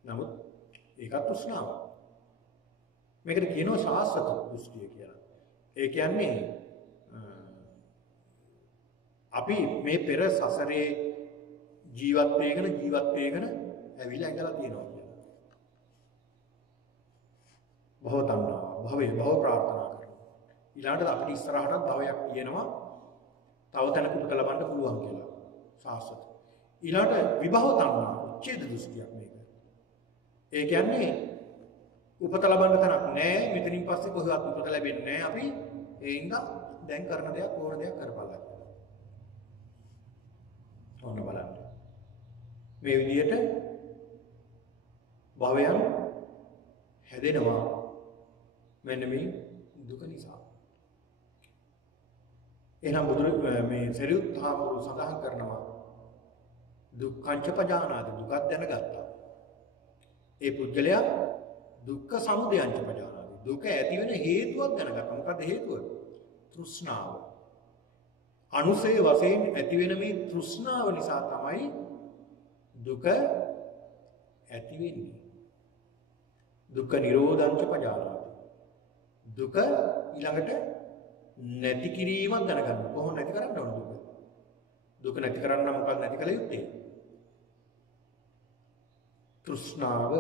නමුත් ඒකත් තෘෂ්ණාව. මේකට කියනවා සාස්වත දෘෂ්ටිය කියලා. ඒ කියන්නේ අපි මේ පෙර සසරේ ජීවත් වේගන ඇවිල්ලා ඉඳලා තියෙනවා කියලා. භව තණ්හා, භව ප්‍රාර්ථනා කරනවා. ඊළඟට අපිට ඉස්සරහටත් භවයක් තියෙනවා. තව තැනක උපත ලබන්න පුළුවන් කියලා. සාස්වත. ඊළඟට විභව තණ්හා, උච්ඡේද දෘෂ්ටියක් මේක. ඒ කියන්නේ උපත ලබන්න තැනක් නැහැ. මෙතනින් පස්සේ කොහෙවත් උපත ලැබෙන්නේ නැහැ. අපි ඒ ඉඳන් දැන් කරන දේක් ඕන දෙයක් කරපළා. ඔන්න බලන්න. මේ විදිහට භවයන් හැදෙනවා මෙන්න මේ දුක නිසා. එහෙනම් මේ සරියුත් හාමුදුරුවෝ සඳහන් කරනවා දුක්ඛංච පජානාති, දුකක් දැනගත්තා. ඒ පුද්ගලයා දුක්ඛ සමුදයංච පජානාති, දුක ඇති වෙන හේතුවක් දැනගත්තා. මොකද හේතුව? තෘෂ්ණාව. අනුසය වශයෙන් ඇති වෙන මේ තෘෂ්ණාව නිසා තමයි දුක ඇති වෙන්නේ. දුක්ඛ නිරෝධංච පජානාති, දුක ඊළඟට නැති කිරීමක් දැනගන්න. කොහොමද නැති කරන්න ඕන දුක? දුක නැති කරන්න මොකක්ද නැති කළ යුත්තේ? තෘෂ්ණාව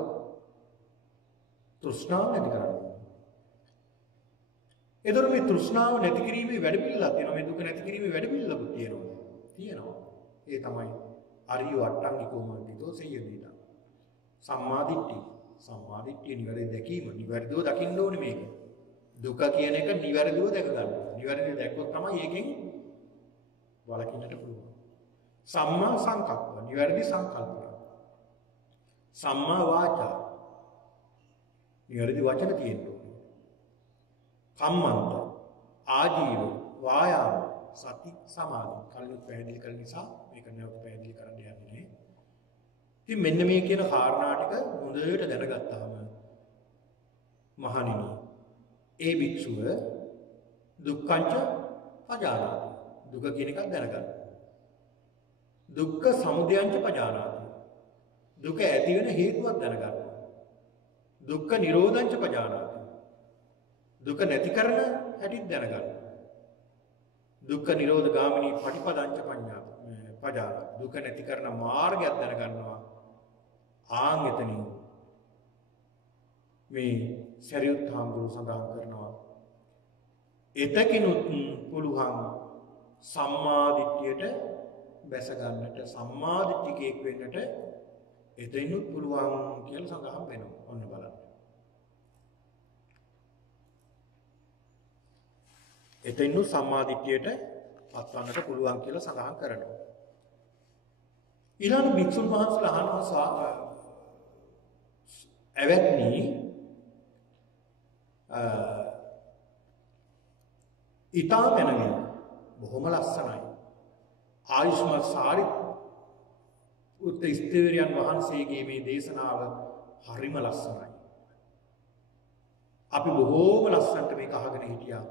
නැති කරන්න. එතකොට මේ තෘෂ්ණාව නැති කිරීමේ වැඩපිළිවෙලක් තියෙනවා. මේ දුක නැති කිරීමේ වැඩපිළිවෙලක් තියෙනවා. ඒ තමයි අරිය වට්ටංගිකෝ මග්ගිතෝ සෙය්‍යදීන. සම්මාදිට්ඨිය නිවැරදි දැකීම. නිවැරදිව දකින්න ඕනේ මේක. දුක කියන එක නිවැරදිව දැක ගන්න. නිවැරදිව දැක්කොත් තමයි ඒකෙන් වළකින්නට පුළුවන්. සම්මා සංකප්ප, නිවැරදි සංකල්පන. සම්මා වාචා, නිවැරදි වචන තියෙනවා. කම්මන්ත, ආජීව, වායාම, සති, සමාධි. කලින් පැහැදිලි කරන නිසා මේක නැවත පැහැදිලි කරන්න යන්නේ නැහැ. ඉතින් මෙන්න මේ කියන කාරණා ටික හොඳට දැනගත්තාම මහණෙනි, ඒ භික්ෂුව දුක්ඛංච පජානාති, දුක කියන එකක් දැනගන්න. දුක්ඛ සමුදයංච පජානාති, දුක ඇති වෙන හේතුවක් දැනගන්න. දුක්ඛ නිරෝධංච පජානාති, දුක නැති කරන හැටිත් දැනගන්න. දුක්ඛ නිරෝධ ගාමිනී පටිපදංච පජානාති, දුක නැති කරන මාර්ගයක් දැනගන්නවා. ආන් එතනින් මේ සරියුත් හාමුදුරුවෝ සඳහන් කරනවා එතකිනුත් පුළුවන් සම්මාදිට්ඨියට බැස ගන්නට, සම්මාදිට්ඨිකයෙක් වෙන්නට එතනිනුත් පුළුවන් කියලා සඳහන් වෙනවා. ඔන්න බලන්න. එතනිනුත් සම්මාදිට්ඨියට පත්වන්නට පුළුවන් කියලා සඳහන් කරනවා. ඊළඟ භික්ෂුන් වහන්සේලා අහනවා එවත්නි ඊතා වෙනගෙන බොහොම ලස්සනයි. ආයුෂ්මත් සාරි උත්තර ස්ථවිරයන් වහන්සේගේ මේ දේශනාව හරිම ලස්සනයි. අපි බොහෝම ලස්සනට මේක අහගෙන හිටියා.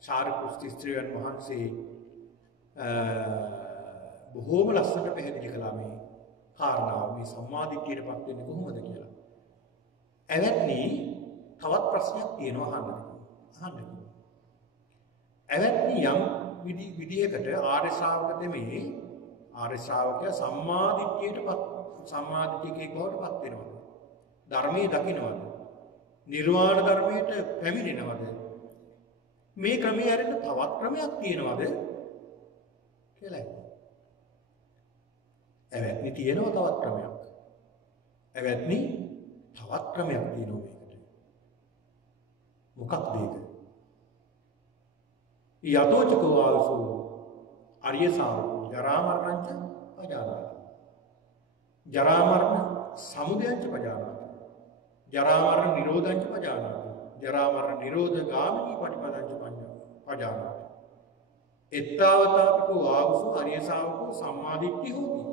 සාරිපුත්ත ස්ත්‍රියන් වහන්සේ බොහෝම ලස්සනට පැහැදිලි කළා මේ කාරණාව, මේ සම්මාදිට්ඨියටපත් වෙන්නේ කොහොමද කියලා. එවත්නි තවත් ප්‍රශ්නයක් තියෙනවා අහන්න. එවත්නි යම් විදියකට ආර්ය ශ්‍රාවක දෙමේ ආර්ය ශ්‍රාවකයා සම්මාදිට්ඨියකෙක් බවට පත් වෙනවද? ධර්මයේ දකින්නවද? නිර්වාණ ධර්මයට පැමිණෙනවද? මේ ක්‍රමයේ ඇරෙන්න තවත් ක්‍රමයක් තියෙනවද කියලා. එවත්නි තියෙනවා තවත් ක්‍රමයක්. එවත්නි තවත් ක්‍රමයක් තියෙනවා මේකට. මොකක්ද ඒක? යතෝචකෝ ආවසෝ අරිය ශාවකෝ ජරා මරණංච පජානාති. ජරා මරණ සමුදයංච පජානාති. ජරා මරණ නිරෝධංච පජානාති. ජරා මරණ නිරෝධ ගාමිනී පටිපදංච පජානාති. එත්තාවතාපිකෝ ආවුසු අරිය ශාවකෝ සම්මාදිට්ඨි හෝති.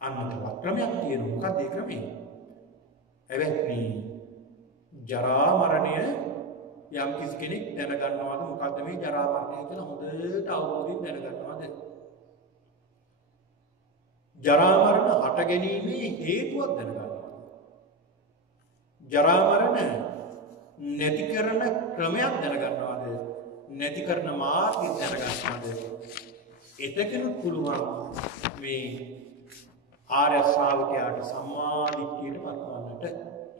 අන්න තවත් ක්‍රමයක් තියෙනවා. මොකක්ද ඒ ක්‍රමය? එවත්නි ජරා මරණය යම් කිසි කෙනෙක් දැනගන්නවාද මොකද්ද මේ ජරා මරණය කියලා හොඳට අවබෝධයෙන් දැනගන්නවාද? ජරා මරණ හට ගැනීමේ හේතුවක් දැනගන්නවාද? ජරා මරණ නැති කරන ක්‍රමයක් දැනගන්නවාද? නැති කරන මාර්ගය දැනගන්නවාද? එතකන පුළුවන් මේ ආර්ය ශ්‍රාවකයාට සම්මා දිට්ඨියට පත්වන්නට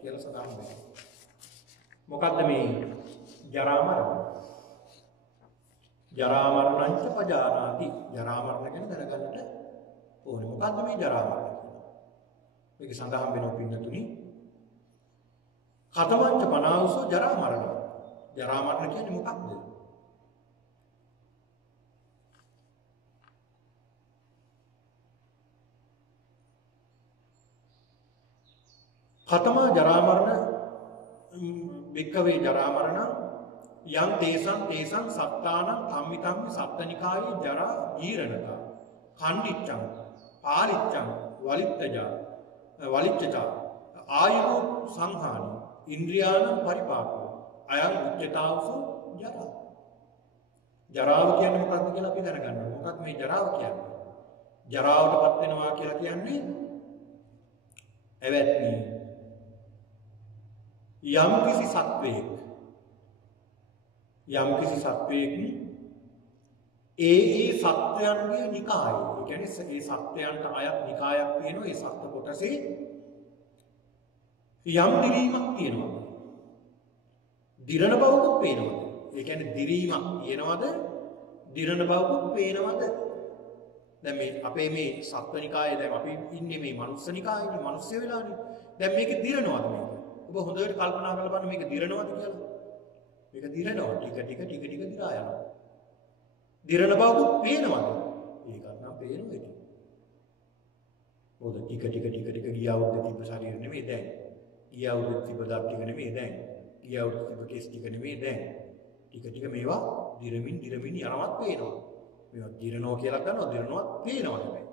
කියලා සඳහන් වෙනවා. මොකද්ද මේ ජරා මරණ? ජරා මරණංච පජානාති. ජරා මරණ ගැන දැනගන්නට ඕනේ. මොකද්ද මේ ජරා මරණ කියන්නේ? මේක සඳහන් වෙනවා පින්නතුනි. කතමංච පනාවසෝ ජරා මරණ. ජරා මරණ කියන්නේ මොකක්ද? කතමා ජරා මරණ වික්කවේ ජරා මරණ යම් තේසං සත්තානං ධම්මිතම්මි සත්තනිකායේ ජරා ජීරණතා කණ්ඩිච්ඡං පාලිච්ඡං වලිච්ඡතා ආයෝ සංහානි ඉන්ද්‍රියාණං පරිපාකෝ අයං උච්චතාවසු ජරා. ජරාව කියන්නේ මොකක්ද කියලා අපි දැනගන්න ඕනේ. මොකක්ද මේ ජරාව කියන්නේ? ජරාවටපත් වෙනවා කියලා කියන්නේ එවත්නි යම් කිසි සත්වයක ඒ සත්වයන්ගේ නිකාය, ඒ කියන්නේ ඒ සත්වයන්ට අයත් නිකායක් තියෙනවා. ඒ සත්ව කොටසේ යම් දිරීමක් තියෙනවා. දිරණ බවකුත් පේනවද? ඒ කියන්නේ දිරීමක් තියෙනවද? දිරණ බවකුත් පේනවද? දැන් මේ අපේ මේ සත්ව නිකායේ දැන් අපි ඉන්නේ මේ මනුස්ස නිකායේනේ, මිනිස්සු වෙලානේ. දැන් මේක දිරනවද මේක? ඔබ හොඳට කල්පනා කරලා බලන්න මේක දිරනවද කියලා. මේක දිරනවා. ටික දිරා යනවා. දිරන බවකුත් පේනවද? ඒකත් නම් පේනවා ඒක. මොකද ටික ගිය අවුරුද්දේ තිබ්බ ශරීර නෙමෙයි දැන්. ගිය අවුරුද්දේ තිබ්බ දත් ටික නෙමෙයි දැන්. ගිය අවුරුද්දේ තිබ්බ කෙස් ටික නෙමෙයි දැන්. ටික මේවා දිරමින් යනවත් පේනවා. මේවා දිරනවා කියලා ගන්නවා, දිරනවත් පේනවා නෙමෙයි.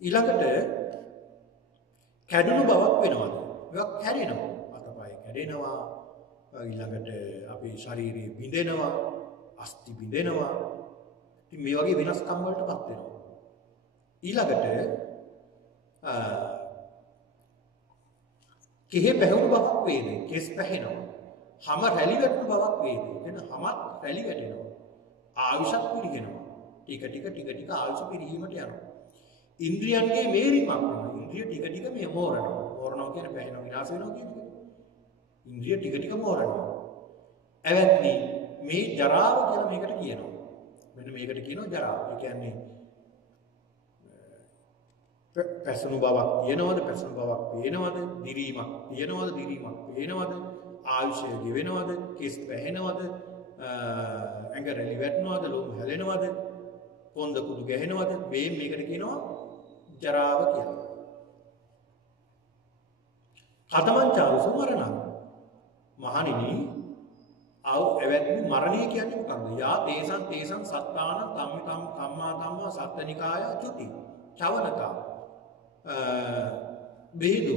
ඊළඟට කැඩුණු බවක් වෙනවද? මේවා කැඩෙනවා. අතපය කැඩෙනවා. ඊළඟට අපේ ශරීරය බිඳෙනවා, අස්ථි බිඳෙනවා. ඉතින් මේ වගේ වෙනස්කම් වලටපත් වෙනවා. ඊළඟට කෙහෙ පැහුණු බවක් වේද? කෙස් පැහෙනවා. හැම රැලි වැටුණු බවක් වේද? එතන හැමත් රැලි වැටෙනවා. ආයුෂත් පිරිහෙනවා. ටික ආයුෂ පිරිහීමට යනවා. ඉන්ද්‍රියන්ගේ මේරිමක් වෙනවා. ඉන්ද්‍රිය ටික මේ මෝරනවා. මෝරනවා කියන්නේ පැහැෙනවා, විනාශ වෙනවා කියන එක. ඉන්ද්‍රිය ටික මෝරනවා. එවත්නි මේ ජරාව කියලා මේකට කියනවා. මෙන්න මේකට කියනවා ජරාව. ඒ කියන්නේ පැසුණු බවක් තියෙනවද? පැසුණු බවක් පේනවද? දිරීමක් තියෙනවද? දිරීමක් පේනවද? ආයුෂය ගෙවෙනවද? කෙස් පැහෙනවද? ඇඟ රැලි වැටෙනවද? ලෝම හැලෙනවද? කොන්ද කුඩු ගැහෙනවද? මේකට කියනවා ජරාව කියලා. කතමංචාවසු මරණ. මහණෙනි එවැත්නි මරණය කියන්නේ මොකක්ද? යා තේසං සත්තාන කම්මා සත්තනිකාය චුති චවනතා බේදු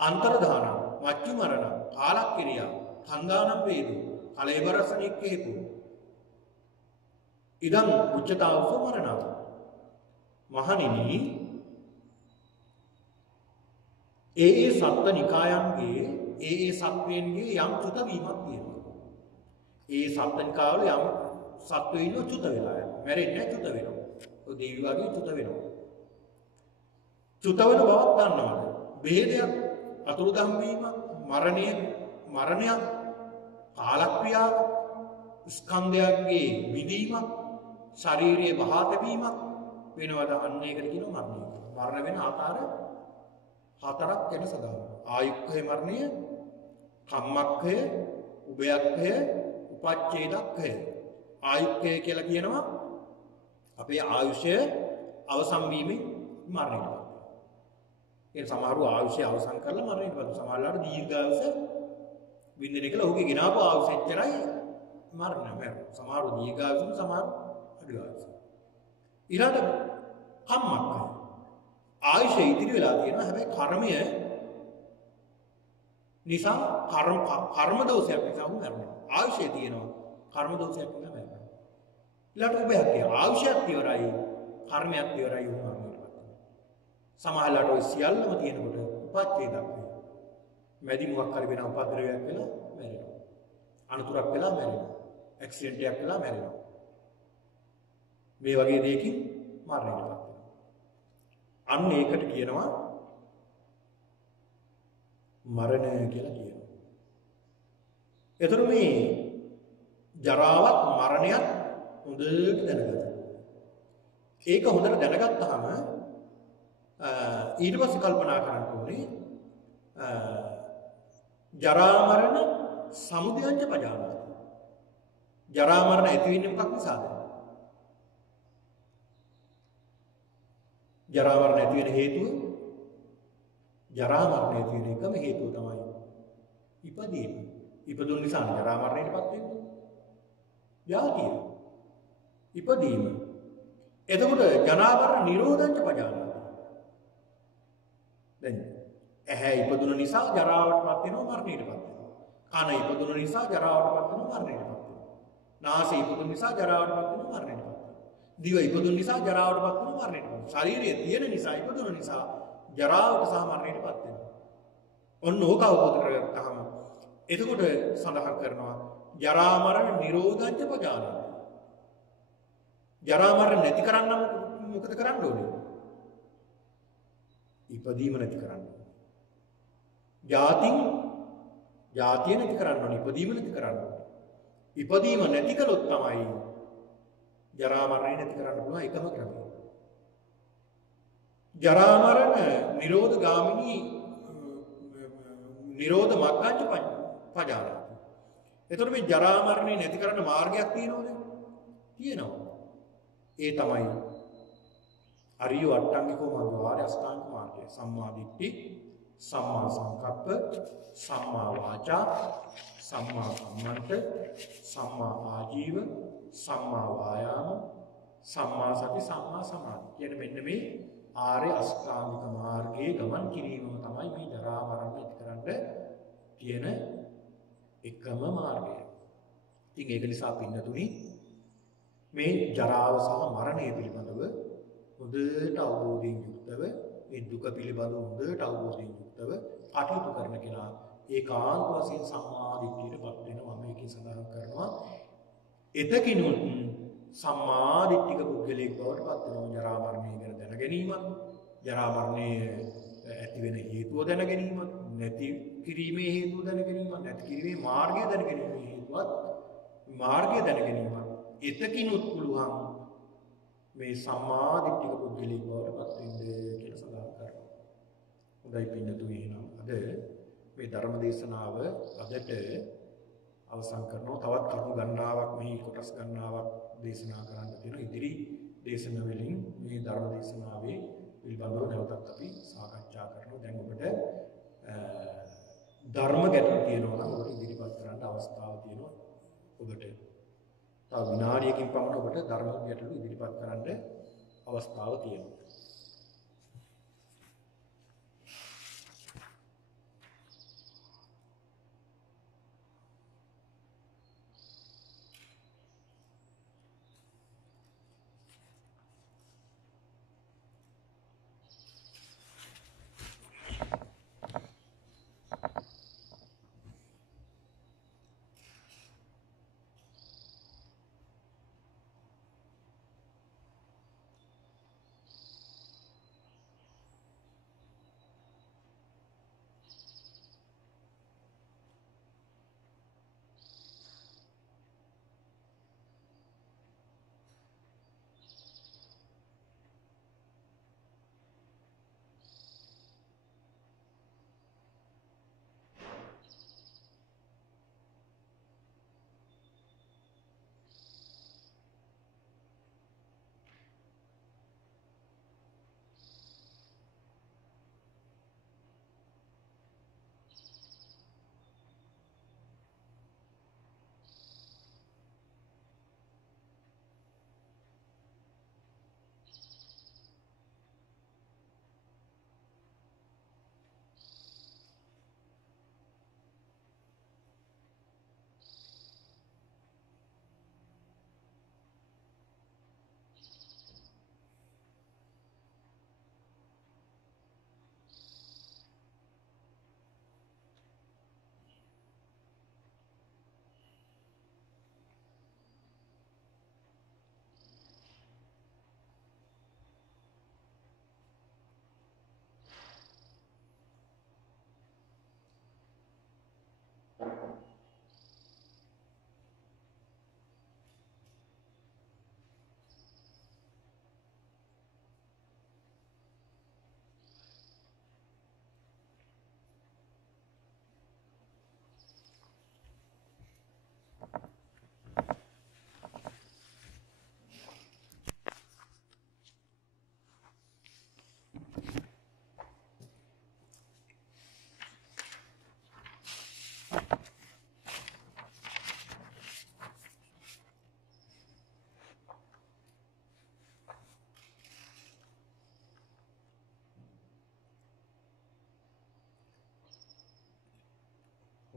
අන්තරදාන මච්චු මරණ කාලක්‍රියා කන්දානම් බේදු කලේබරසනික්කේතු ඉදං උච්චතාවසු මරණ. මහණෙනි ඒ සත්ත්ව නිකායන්ගේ ඒ සත්වයන්ගේ යම් චුත වීමක් තියෙනවා. ඒ සත්ත්ව නිකාවල යම් සත්වයින්ව චුත වෙලා යනවා. මැරෙන්නේ චුත වෙනවා. ඔය දේවි වගේ චුත වෙනවා. චුත වෙන බවක් දන්නවද? බෙහෙදයක්, අතුරුදහන් වීමක්, මරණයක්, කාලක්‍රියාවක්, ස්කන්ධයන්ගේ විදීමක්, ශාරීරික බහා තැබීමක් වෙනවද? අන්න ඒකට කියනවා මරණය. මරණ වෙන ආකාර හතරක් ගැන සඳහන්. ආයුක්ඛය මරණය, කම්මක්ඛය, උභයක්ඛය, උපච්ඡේදක්ඛය. ආයුක්ඛය කියලා කියනවා අපේ ආයුෂය අවසන් වීමෙන් මරණයටපත්. ඒ සමහරව ආයුෂය අවසන් කරලා මරණයටපත්. සමහරවල් දීර්ඝායුෂ විඳින කියලා ඔහුගේ ගෙනාවු ආයුෂ එච්චරයි මරණ මරණ. සමහර දීර්ඝායුෂ සමහර අඩු ආයුෂ. ඊළඟට කම්මක්කය. ආයුෂ ඉතිරි වෙලා තියෙනවා. හැබැයි කර්මය නිසා කර්ම දෝෂයක් නිසා උන් මරනවා. ආයුෂය තියෙනවා. කර්ම දෝෂයක් නිසා මරනවා. ඊළඟට උභයක්තිය. ආයුෂයත් ඉවරයි. කර්මයත් ඉවරයි උන් මරනවා. සමහරවිට ඔය සියල්ලම තියෙනකොට උපච්ඡේදයක් වෙනවා. මැදි මොකක් හරි වෙන උපද්‍රවයක් වෙලා මැරෙනවා. අනතුරක් වෙලා මැරෙනවා. ඇක්සිඩන්ට් එකක් වෙලා මැරෙනවා. මේ වගේ දෙයකින් මරණයටපත් වෙනවා. අන්න ඒකට කියනවා මරණය කියලා කියනවා. එතකොට මේ ජරාවත් මරණයත් හොඳට දැනගන්න. ඒක හොඳට දැනගත්තාම ඊට පස්සේ කල්පනා කරන්න ඕනේ ජරා මරණ සමුදයංච පජානාති. ජරා මරණ ඇති වෙන්නේ මොකක් නිසාද? ජරා මරණ ඇති වෙන හේතුව ජරා මරණ ඇති වෙන එකම හේතුව තමයි ඉපදීම. ඉපදුන නිසා ජරා මරණයටපත් වෙන්නේ. ජාතිය. ඉපදීම. එතකොට ජරා මරණ නිරෝධංච පජානාති. දැන් ඇහැ ඉපදුන නිසා ජරාවටපත් වෙනවා මරණයටපත් වෙනවා. කන ඉපදුන නිසා ජරාවටපත් වෙනවා මරණයටපත් වෙනවා. නාසය ඉපදුන නිසා ජරාවටපත් වෙනවා මරණයටපත් වෙනවා. දිව ඉපදුන නිසා ජරාවටපත් වෙනවා මරණයටපත් වෙනවා. ශරීරයේ තියෙන නිසා ඉපදුන නිසා ජරාවට සහ මරණයටපත් වෙනවා. ඔන්න ඕක අවබෝධ කරගත්තාම එතකොට සඳහන් කරනවා ජරා මරණ නිරෝධංච පජානාති. ජරා මරණ නැති කරන්න මොකද කරන්න ඕනේ? ඉපදීම නැති කරන්න ඕනේ. ජාතිය නැති කරන්න ඕනේ. ඉපදීම නැති කරන්න ඕනේ. ඉපදීම නැති කළොත් තමයි ජරා මරණය නැති කරන්න පුළුවන් එකම ක්‍රමය. ජරා මරණ නිරෝධ ගාමිනී නිරෝධ මග්ගංච පජානාති. එතකොට මේ ජරා මරණය නැති කරන්න මාර්ගයක් තියෙනවද? තියෙනවා. ඒ තමයි අරිය අට්ටංගිකෝ මාර්ගය අෂ්ටාංග මාර්ගය. සම්මා දිට්ඨි, සම්මා සංකප්ප, සම්මා වාචා, සම්මා කම්මන්ත, සම්මා ආජීව, සම්මා වායාම, සම්මා සති, සම්මා සමාධි කියන මෙන්න මේ ආර්ය අෂ්ටාංගික මාර්ගයේ ගමන් කිරීමම තමයි මේ ජරා මරණ නැති කරන්න තියෙන එකම මාර්ගය. ඉතින් ඒක නිසා පින්නතුනි මේ ජරාව සහ මරණය පිළිබඳව හොඳට අවබෝධයෙන් යුක්තව මේ දුක පිළිබඳව හොඳට අවබෝධයෙන් යුක්තව කටයුතු කරන කෙනා ඒකාන්ත වශයෙන් සම්මා දිට්ඨියටපත් වෙනවා. මේකේ සඳහන් කරනවා එතකිනුත් සම්මා දිට්ඨික පුද්ගලයෙක් බවට පත් වෙනවා. ජරා මරණය ගැන දැන ගැනීමත්, ජරා මරණය ඇති වෙන හේතුව දැන ගැනීමත්, නැති කිරීමේ හේතුව දැන ගැනීමත්, නැති කිරීමේ මාර්ගය දැන ගැනීමේ හේතුවත් මාර්ගය දැන ගැනීමත් එතකිනුත් පුළුවන් මේ සම්මා දිට්ඨික පුද්ගලයෙක් බවට පත් වෙන්න කියලා සඳහන් කරනවා. හොඳයි පින්නතුනි, එහෙනම් අද මේ ධර්ම දේශනාව අදට අවසන් කරනවා. තවත් කරුණු ගණනාවක් මෙහි කොටස් ගණනාවක් දේශනා කරන්න තියෙන ඉදිරි දේශන වලින් මේ ධර්ම දේශනාවේ පිළිබඳව නැවතත් අපි සාකච්ඡා කරනවා. දැන් ඔබට ධර්ම ගැටලු තියෙනවා නම් ඔබට ඉදිරිපත් කරන්න අවස්ථාව තියෙනවා. ඔබට තව විනාඩියකින් පමණ ඔබට ධර්ම ගැටලු ඉදිරිපත් කරන්න අවස්ථාව තියෙනවා.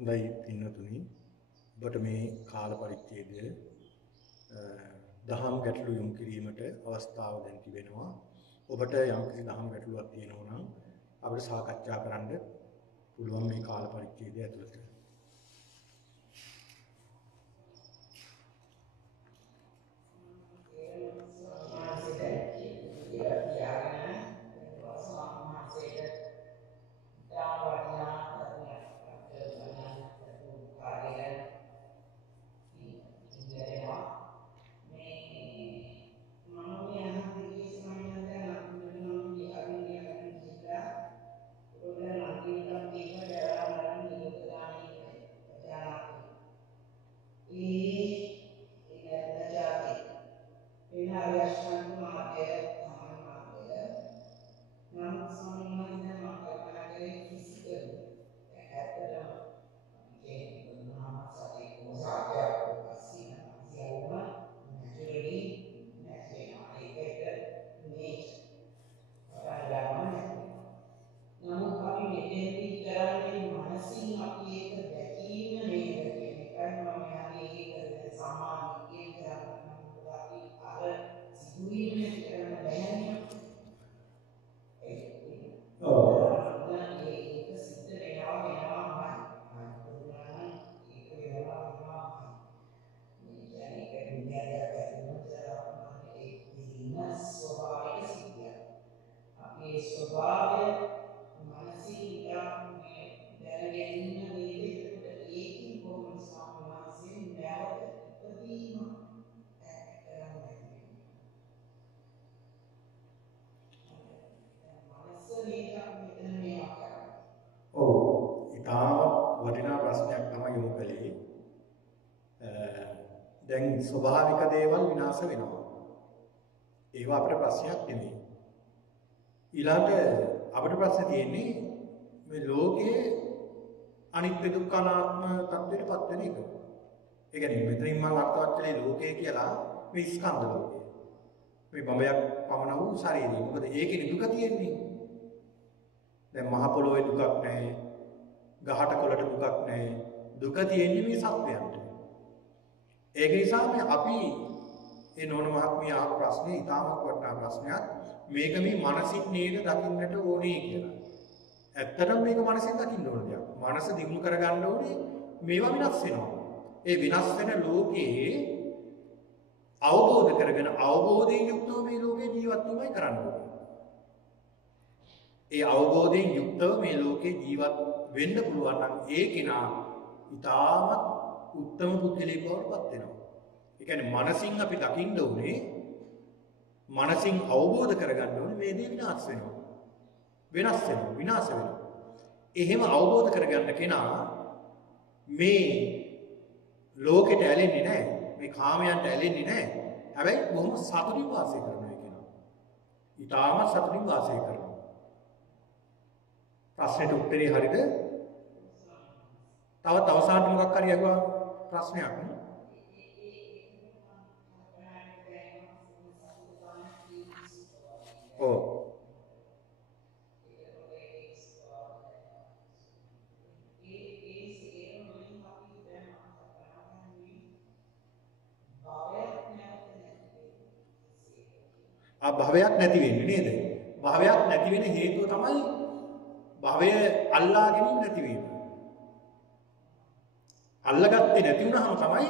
හොඳයි පින්නතුනි. ඔබට මේ කාල පරිච්ඡේදය දහම් ගැටළු යොමු කිරීමට අවස්ථාව දැන් තිබෙනවා. ඔබට යම්කිසි දහම් ගැටලුවක් තියෙනවා නම් අපිට සාකච්ඡා කරන්න පුළුවන් මේ කාල පරිච්ඡේදය ඇතුළත. දැන් ස්වභාවික දේවල් විනාශ වෙනවා. ඒවා අපිට ප්‍රශ්නයක් නෙමෙයි. ඊළඟට අපිට ප්‍රශ්නේ තියෙන්නේ මේ ලෝකයේ අනිත්‍ය දුක්ඛ අනාත්ම තත්ත්වයටපත් වෙන එක. ඒ කියන්නේ මෙතනින් මම අර්ථවත් කළේ ලෝකය කියලා මේ ස්කන්ධ ලෝකය. මේ බඹයක් පමණ වූ ශරීරය. මොකද ඒකේ දුක තියෙන්නේ. දැන් මහ පොළොවේ දුකක් නැහැ. ගහට කොළට දුකක් නැහැ. දුක තියෙන්නේ මේ සත්වයන්ට. ඒක නිසා මේ අපි ඒ නෝන මහත්මිය අහ ප්‍රශ්නේ ඉතාමත් වටිනා ප්‍රශ්නයක්. මේක මේ මානසික නේද දකින්නට ඕනේ කියලා. ඇත්තටම මේක මානසික දකින්න ඕන දෙයක්. මනස දියුණු කරගන්න ඕනේ මේවා විනාශ වෙනවා. ඒ විනාශ වෙන ලෝකයේ අවබෝධ කරගෙන අවබෝධයෙන් යුක්තව මේ ලෝකේ ජීවත් වීමයි කරන්න ඕනේ. ඒ අවබෝධයෙන් යුක්තව මේ ලෝකේ ජීවත් වෙන්න පුළුවන් නම් ඒ කෙනා ඉතාමත් උත්තම පුද්ගලයෙක් බවට පත් වෙනවා. ඒ කියන්නේ මනසින් අපි දකින්න ඕනේ, මනසින් අවබෝධ කරගන්න ඕනේ මේ දේ විනාශ වෙනවා. වෙනස් වෙනවා, විනාශ වෙනවා. එහෙම අවබෝධ කරගන්න කෙනා මේ ලෝකෙට ඇලෙන්නේ නැහැ. මේ කාමයන්ට ඇලෙන්නේ නැහැ. හැබැයි බොහොම සතුටින් වාසය කරනවා කෙනා. ඊටාම සතුටින් වාසය කරනවා. ප්‍රශ්නෙට උත්තරේ හරියද? තවත් අවසානට මොකක් හරි අහුවා ප්‍රශ්නයක්. ඔව්. භවයක් නැති වෙන්නේ නේද? භවයක් නැති වෙන හේතුව තමයි භවය අල්ලා ගැනීම නැති වීම. අල්ලගත්තේ නැති වුනහම තමයි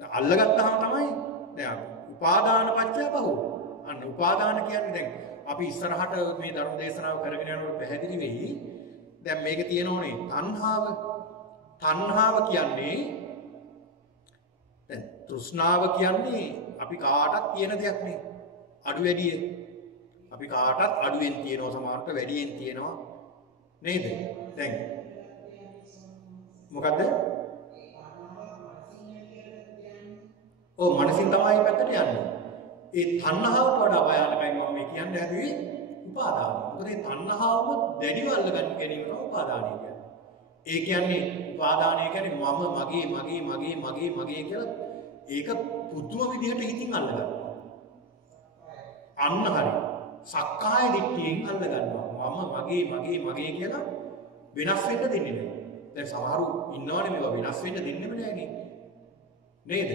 අල්ලගත්තාම තමයි දැන් උපාදාන පත්‍ය බහුව. අන්න උපාදාන කියන්නේ දැන් අපි ඉස්සරහට මේ ධර්ම දේශනාව කරගෙන යනකොට පැහැදිලි වෙයි. දැන් මේක තියෙනෝනේ තණ්හාව. තණ්හාව කියන්නේ දැන් තෘෂ්ණාව කියන්නේ අපි කාටත් තියෙන දෙයක් නේ. අඩු වැඩිය. අපි කාටත් අඩුවෙන් තියෙනවා සමහරට වැඩියෙන් තියෙනවා නේද? දැන් මොකද්ද? ඔව් මනසින් තමයි පැත්තට යන්නේ. ඒ තණ්හාවට වඩා භයානකයි මම මේ කියන්නේ හැදුවේ උපාදානය. මොකද මේ තණ්හාවම දැඩිව අල්ලගන්න ගැනීම තමයි උපාදානය කියන්නේ. ඒ කියන්නේ උපාදානය කියන්නේ මගේ කියලා ඒක පුදුම විදිහට හිතින් අල්ලගන්නවා. අන්න හරි. සක්කාය දිට්ඨියෙන් අල්ලගන්නවා. මගේ කියලා වෙනස් වෙන්න දෙන්නේ නැහැ. දැන් සමහරු ඉන්නවනේ මේවා වෙනස් වෙන්න දෙන්නෙම නෑනේ. නේද?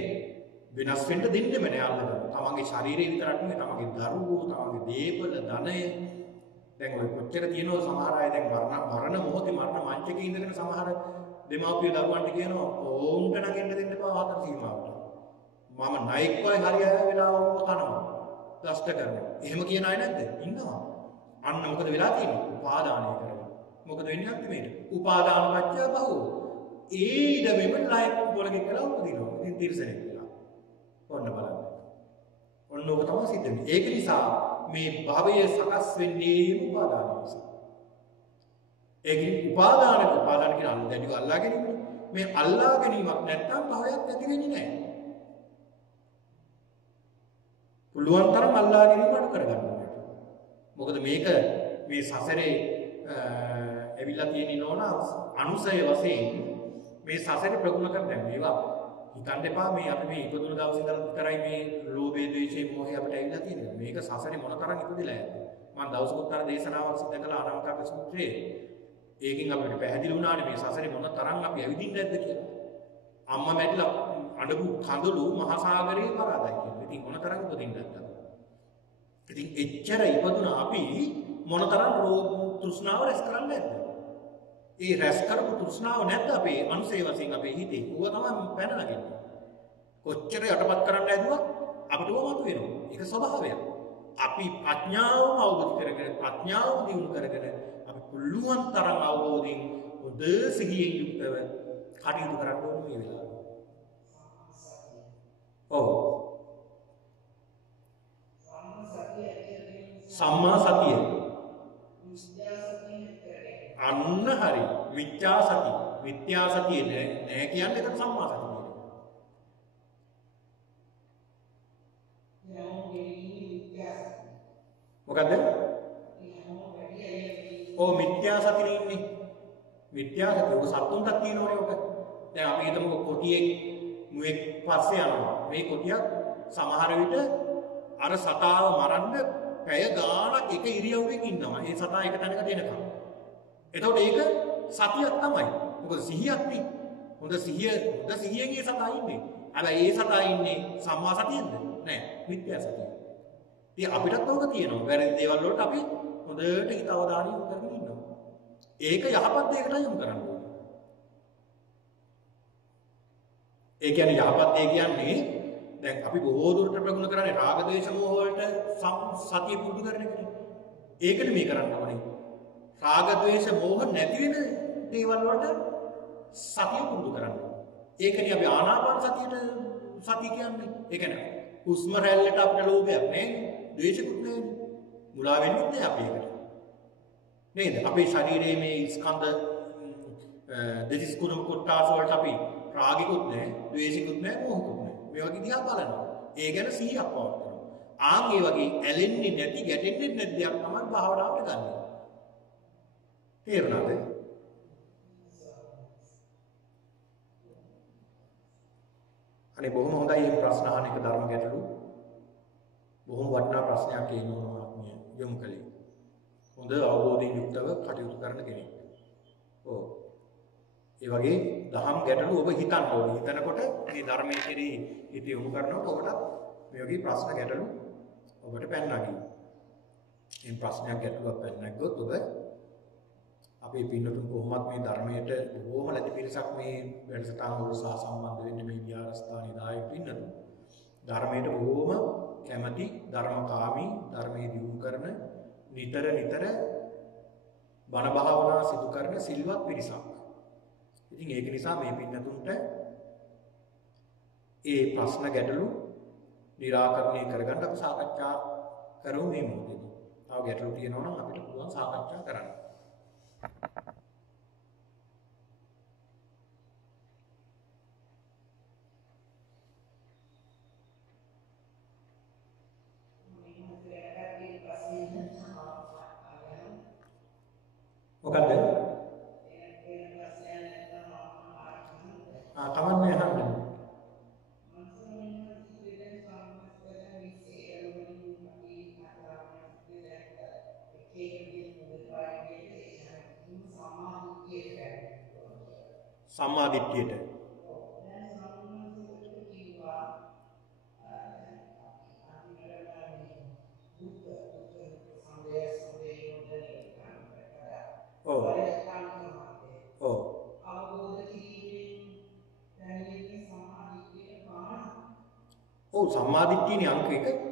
වෙනස් වෙන්න දෙන්නෙම නෑ අල්ලගෙන. තමන්ගේ ශරීරය විතරක් නෙවෙයි තමන්ගේ දරුවෝ, තමන්ගේ දේපල, ධනය. දැන් ඔය කොච්චර තියෙනවද සමහර අය දැන් මරණ මොහොතේ මරණ මංචකේ ඉඳගෙන සමහර දෙමාපිය දරුවන්ට කියනවා ඕන්ට නගින්න දෙන්න එපා ආතර සීමාවට. මම නයික් වගේ හරිය වෙලාවම කනවා. දෂ්ට කරනවා. එහෙම කියන අය නැද්ද? ඉන්නවා. අන්න මොකද වෙලා තියෙන්නේ? උපාදානය කරනවා. මොකද වෙන්නේ අන්තිමේට? උපාදාන පත්‍ය බහුව. ඒ ඉඩමෙම ලයික් පොලගේ කියලා උපදිනවා. ඉතින් තිරසනෙක් වෙලා. ඔන්න බලන්න. ඔන්න ඔබ තමයි සිද්ධ වෙන්නේ. ඒක නිසා මේ භවය සකස් වෙන්නේ උපාදානය නිසා. ඒක උපාදාන කියන අල්ලාගෙන අල්ලා ගැනීම. මේ අල්ලා ගැනීමක් නැත්නම් භවයක් ඇති වෙන්නේ නැහැ. පුළුවන් තරම් අල්ලා ගැනීම අඩු කරගන්න ඕනේ. මොකද මේක මේ සසරේ ඇවිල්ලා තියෙන නෝන අනුසය වශයෙන් මේ සසරේ ප්‍රගුණ කර දැන් මේවා හිතන්න එපා මේ අපි මේ ඉපදුණු දවසේ ඉඳලා විතරයි මේ ලෝභය ද්වේෂය මොහය අපිට ඇවිල්ලා තියෙන්නේ. මේක සසරේ මොන තරම් ඉපදිලා ඇද්ද? මම දවසකට අර දේශනාවක් සිදු කළා අනවකක සූත්‍රයේ. ඒකෙන් අපිට පැහැදිලි වුණානේ මේ සසරේ මොන තරම් අපි ඇවිදින්න ඇද්ද කියලා. අම්මා මැරිලා අඬපු කඳුළු මහා සාගරයේ පරාදයි කියන්නේ. ඉතින් මොන තරම් උපදින්නද? ඉතින් එච්චර ඉපදුන අපි මොන තරම් රෝග තෘෂ්ණාව රැස් කරන්නේ නැද්ද? ඒ රැස් කරපු තෘෂ්ණාව නැද්ද අපේ අනුසය වශයෙන් අපේ හිතේ? ඌව තමයි පැන නගින්නේ. කොච්චර යටපත් කරන්න ඇදුවත් අපිට වමතු වෙනවා. ඒක ස්වභාවයක්. අපි ප්‍රඥාවම අවබෝධ කරගෙන ප්‍රඥාව දියුණු කරගෙන අපි පුළුවන් තරම් අවබෝධයෙන් හොඳ සිහියෙන් යුක්තව කටයුතු කරන්න ඕනේ මේ වෙලාවේ. ඔව්. සම්මා සතිය. අන්න හරි. මිත්‍යා සතිය. මිත්‍යා සතිය නෑ කියන්නේ ඒක සම්මා සතිය. මොකද්ද? ඔව් මිත්‍යා සතියේ ඉන්නේ. මිත්‍යා සතිය ඔක සත්තුන්ටත් තියෙනවනේ ඔක. දැන් අපි හිතමු කොටියෙක් මුවෙක් පස්සේ යනවා. මේ කොටියක් සමහර විට අර සතාව මරන්න පැය ගාණක් එක ඉරියව්වෙන් ඉන්නවා. ඒ සතා එක තැනකට එනකම්. එතකොට ඒක සතියක් තමයි. මොකද සිහියක් නේ. හොඳ සිහියෙන් ඒ සතා ඉන්නේ. හැබැයි ඒ සතා ඉන්නේ සම්මා සතියෙන්ද? නෑ. මිත්‍යා සතිය. ඉතින් අපිටත් ඕක තියෙනවා. වැරදි දේවල් වලට අපි හොඳට හිත අවධානය යොමු කරගෙන ඉන්නවා. ඒක යහපත් දෙයකට යොමු කරන්න ඕනේ. ඒ කියන්නේ යහපත් දේ කියන්නේ දැන් අපි බොහෝ දුරට ප්‍රගුණ කරන්නේ රාග ද්වේෂ මෝහ වලට සතිය පුරුදු කරන එකනේ. ඒකට මේ කරන්න ඕනේ. රාග ද්වේෂ මෝහ නැති වෙන දේවල් වලට සතිය පුරුදු කරන්න. ඒකනේ අපි ආනාපාන සතියට සතිය කියන්නේ. ඒ කියන්නේ හුස්ම රැල්ලට අපිට ලෝභයක් නැහැ. ද්වේෂකුත් නැහැ. මුලා වෙන්නේ නැහැ අපි ඒකට. නේද? අපේ ශරීරයේ මේ ස්කන්ධ දෙතිස් කුණු කොටස් වලට අපි රාගිකුත් නැහැ, ද්වේෂිකුත් නැහැ, මෝහකුත් නැහැ. මේ වගේ දිහා බලනවා. ඒ ගැන සිහියක් පවත්වනවා. ආන් ඒ වගේ ඇලෙන්නේ නැති, ගැටෙන්නේ නැති දෙයක් තමයි භාවනාවට ගන්න. තේරුණාද? අනේ බොහොම හොඳයි මේ ප්‍රශ්න අහන එක ධර්ම ගැටලු. බොහොම වටිනා ප්‍රශ්නයක් ඒ නෝනාත්මිය යොමු කළේ. හොඳ අවබෝධයෙන් යුක්තව කටයුතු කරන කෙනෙක්. ඔව්. ඒ වගේ දහම් ගැටලු ඔබ හිතන්න ඕනේ. හිතනකොට මේ ධර්මයේ කෙරෙහි හිත යොමු කරනකොට ඔබට මේ වගේ ප්‍රශ්න ගැටලු ඔබට පැන නගියි. මේ ප්‍රශ්නයක් ගැටලුවක් පැන නැග්ගොත් ඔබ අපේ පින්නතුන් කොහොමත් මේ ධර්මයට බොහොම නැති පිරිසක් මේ වැඩසටහන වල සහ සම්බන්ධ වෙන්නේ මේ විහාරස්ථානයේ දායක පින්නතුන්. ධර්මයට බොහොම කැමැති, ධර්මකාමී, ධර්මයේ දියුණු කරන නිතර බණ භාවනා සිදු කරන සිල්වත් පිරිසක්. ඉතින් ඒක නිසා මේ පින්නතුන්ට ඒ ප්‍රශ්න ගැටලු निराකරණය කරගන්න අපි සාකච්ඡා කරමු මේ මොහොතේදී. තව ගැටලු තියෙනවා නම් අපිට පුළුවන් සාකච්ඡා කරන්න. මොකද්ද? කමන්නේ අහන්න. සම්මා දිට්ඨියට. ඔව්. ඔව්. ඔව් සම්මා දිට්ඨියනේ අංක 1.